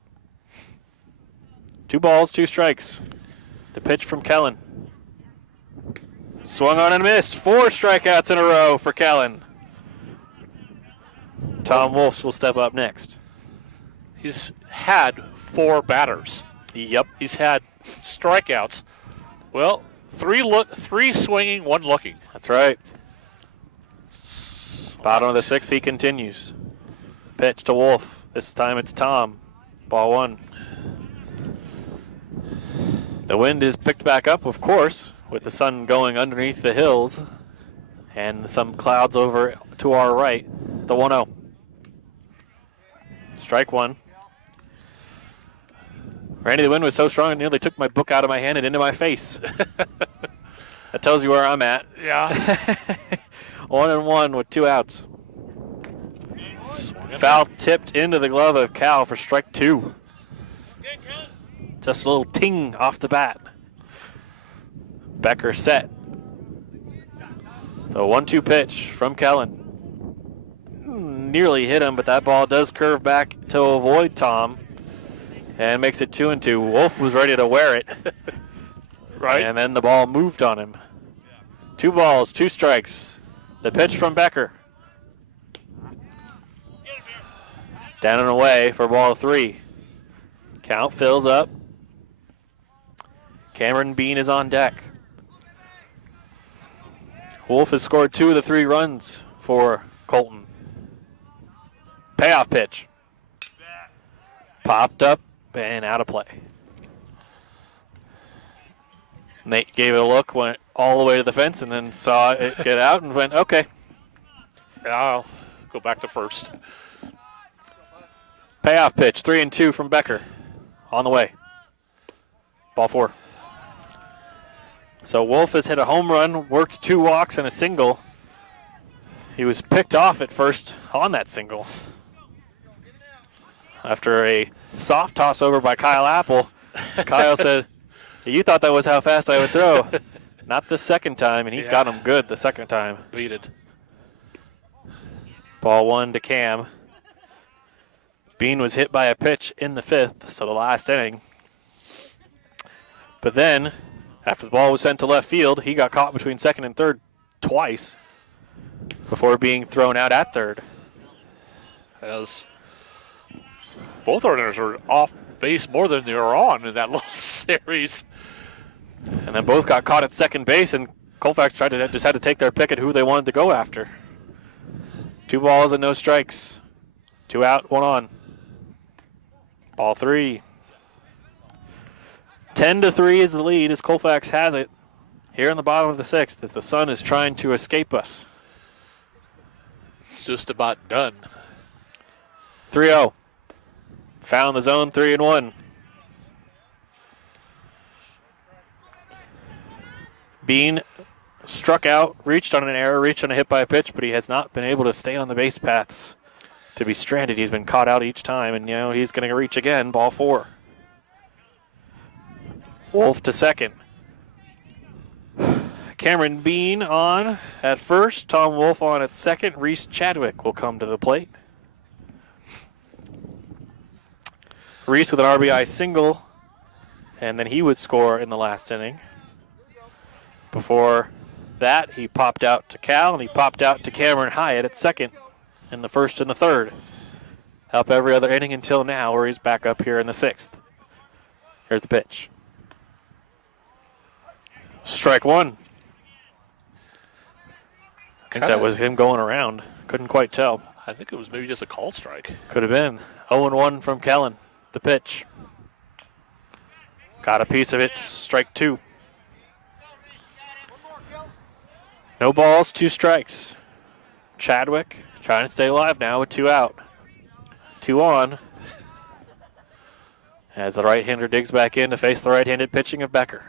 2 balls, 2 strikes. The pitch from Kellen. Swung on and missed. 4 strikeouts in a row for Kellen. Tom Wolf will step up next. He's had 4 batters. Yep. He's had strikeouts. Well, 3 swinging, 1 looking. That's right. Bottom of the 6th, he continues. Pitch to Wolf. This time it's Tom. Ball 1. The wind is picked back up, of course, with the sun going underneath the hills and some clouds over to our right. The 1-0. Strike 1. Randy, the wind was so strong it nearly took my book out of my hand and into my face. That tells you where I'm at. Yeah. 1-1 with 2 outs. Foul tipped into the glove of Cal for strike 2. Just a little ting off the bat. Becker set. The 1-2 pitch from Kellen. Nearly hit him, but that ball does curve back to avoid Tom and makes it 2-2. Wolf was ready to wear it. Right. And then the ball moved on him. 2 balls, 2 strikes. The pitch from Becker. Down and away for ball 3. Count fills up. Cameron Bean is on deck. Wolf has scored 2 of the 3 runs for Colton. Payoff pitch. Popped up and out of play. Nate gave it a look, went all the way to the fence, and then saw it get out and went, okay. I'll go back to first. Payoff pitch, 3-2 from Becker. On the way. Ball 4. So Wolf has hit a home run, worked 2 walks and a single. He was picked off at first on that single. After a soft toss over by Kyle Apple, Kyle said, you thought that was how fast I would throw. Not the second time, and he got him good the second time. Beat it. Ball 1 to Cam. Bean was hit by a pitch in the 5th, so the last inning. But then, after the ball was sent to left field, he got caught between second and third twice before being thrown out at third. As both runners were off base more than they were on in that little series. And then both got caught at second base, and Colfax just had to take their pick at who they wanted to go after. 2 balls and no strikes. 2 out, 1 on. Ball 3. 10-3 is the lead as Colfax has it here in the bottom of the 6th as the sun is trying to escape us. Just about done. 3-0. Found the zone 3-1. Bean struck out, reached on an error, reached on a hit by a pitch, but he has not been able to stay on the base paths to be stranded. He's been caught out each time, and he's going to reach again. Ball 4. Wolf to second. Cameron Bean on at first. Tom Wolf on at second. Reese Chadwick will come to the plate. Reese with an RBI single, and then he would score in the last inning. Before that, he popped out to Cal, and he popped out to Cameron Hyatt at second in the 1st and the 3rd. Up every other inning until now, where he's back up here in the 6th. Here's the pitch. Strike 1. I think that was him going around. Couldn't quite tell. I think it was maybe just a called strike. Could have been. 0-1 from Kellen. The pitch. Got a piece of it. Strike 2. No balls, 2 strikes. Chadwick trying to stay alive now with 2 out. 2 on. As the right-hander digs back in to face the right-handed pitching of Becker.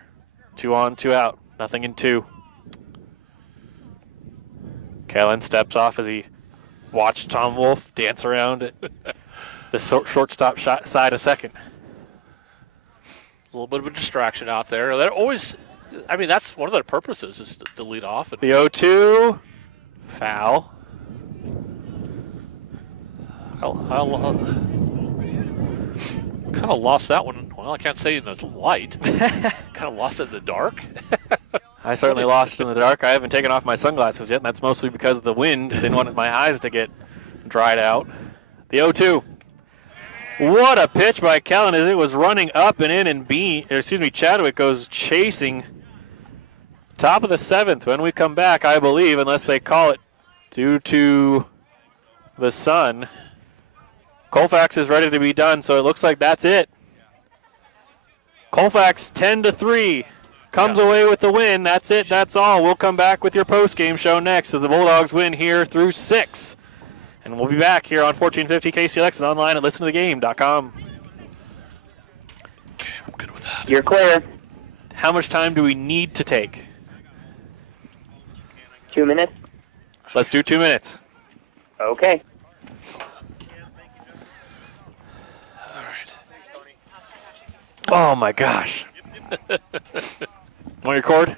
2 on, 2 out. Nothing in 2. Kellen steps off as he watched Tom Wolf dance around at the shortstop side of second. A little bit of a distraction out there. That always, I mean, that's one of their purposes is to lead off. The 0-2. Foul. Kind of lost that one. Well, I can't say in the light. Kind of lost it in the dark. I certainly lost it in the dark. I haven't taken off my sunglasses yet, and that's mostly because of the wind. Didn't want my eyes to get dried out. The 0-2. What a pitch by Kellen as it was running up and in, and Chadwick goes chasing. Top of the 7th. When we come back, I believe, unless they call it due to the sun, Colfax is ready to be done, so it looks like that's it. Colfax 10-3 comes away with the win. That's it. That's all. We'll come back with your post-game show next as the Bulldogs win here through 6. And we'll be back here on 1450 KCLX and online at listentothegame.com. Okay, I'm good with that. You're clear. How much time do we need to take? 2 minutes. Let's do 2 minutes. Okay. All right. Oh my gosh. Want to record?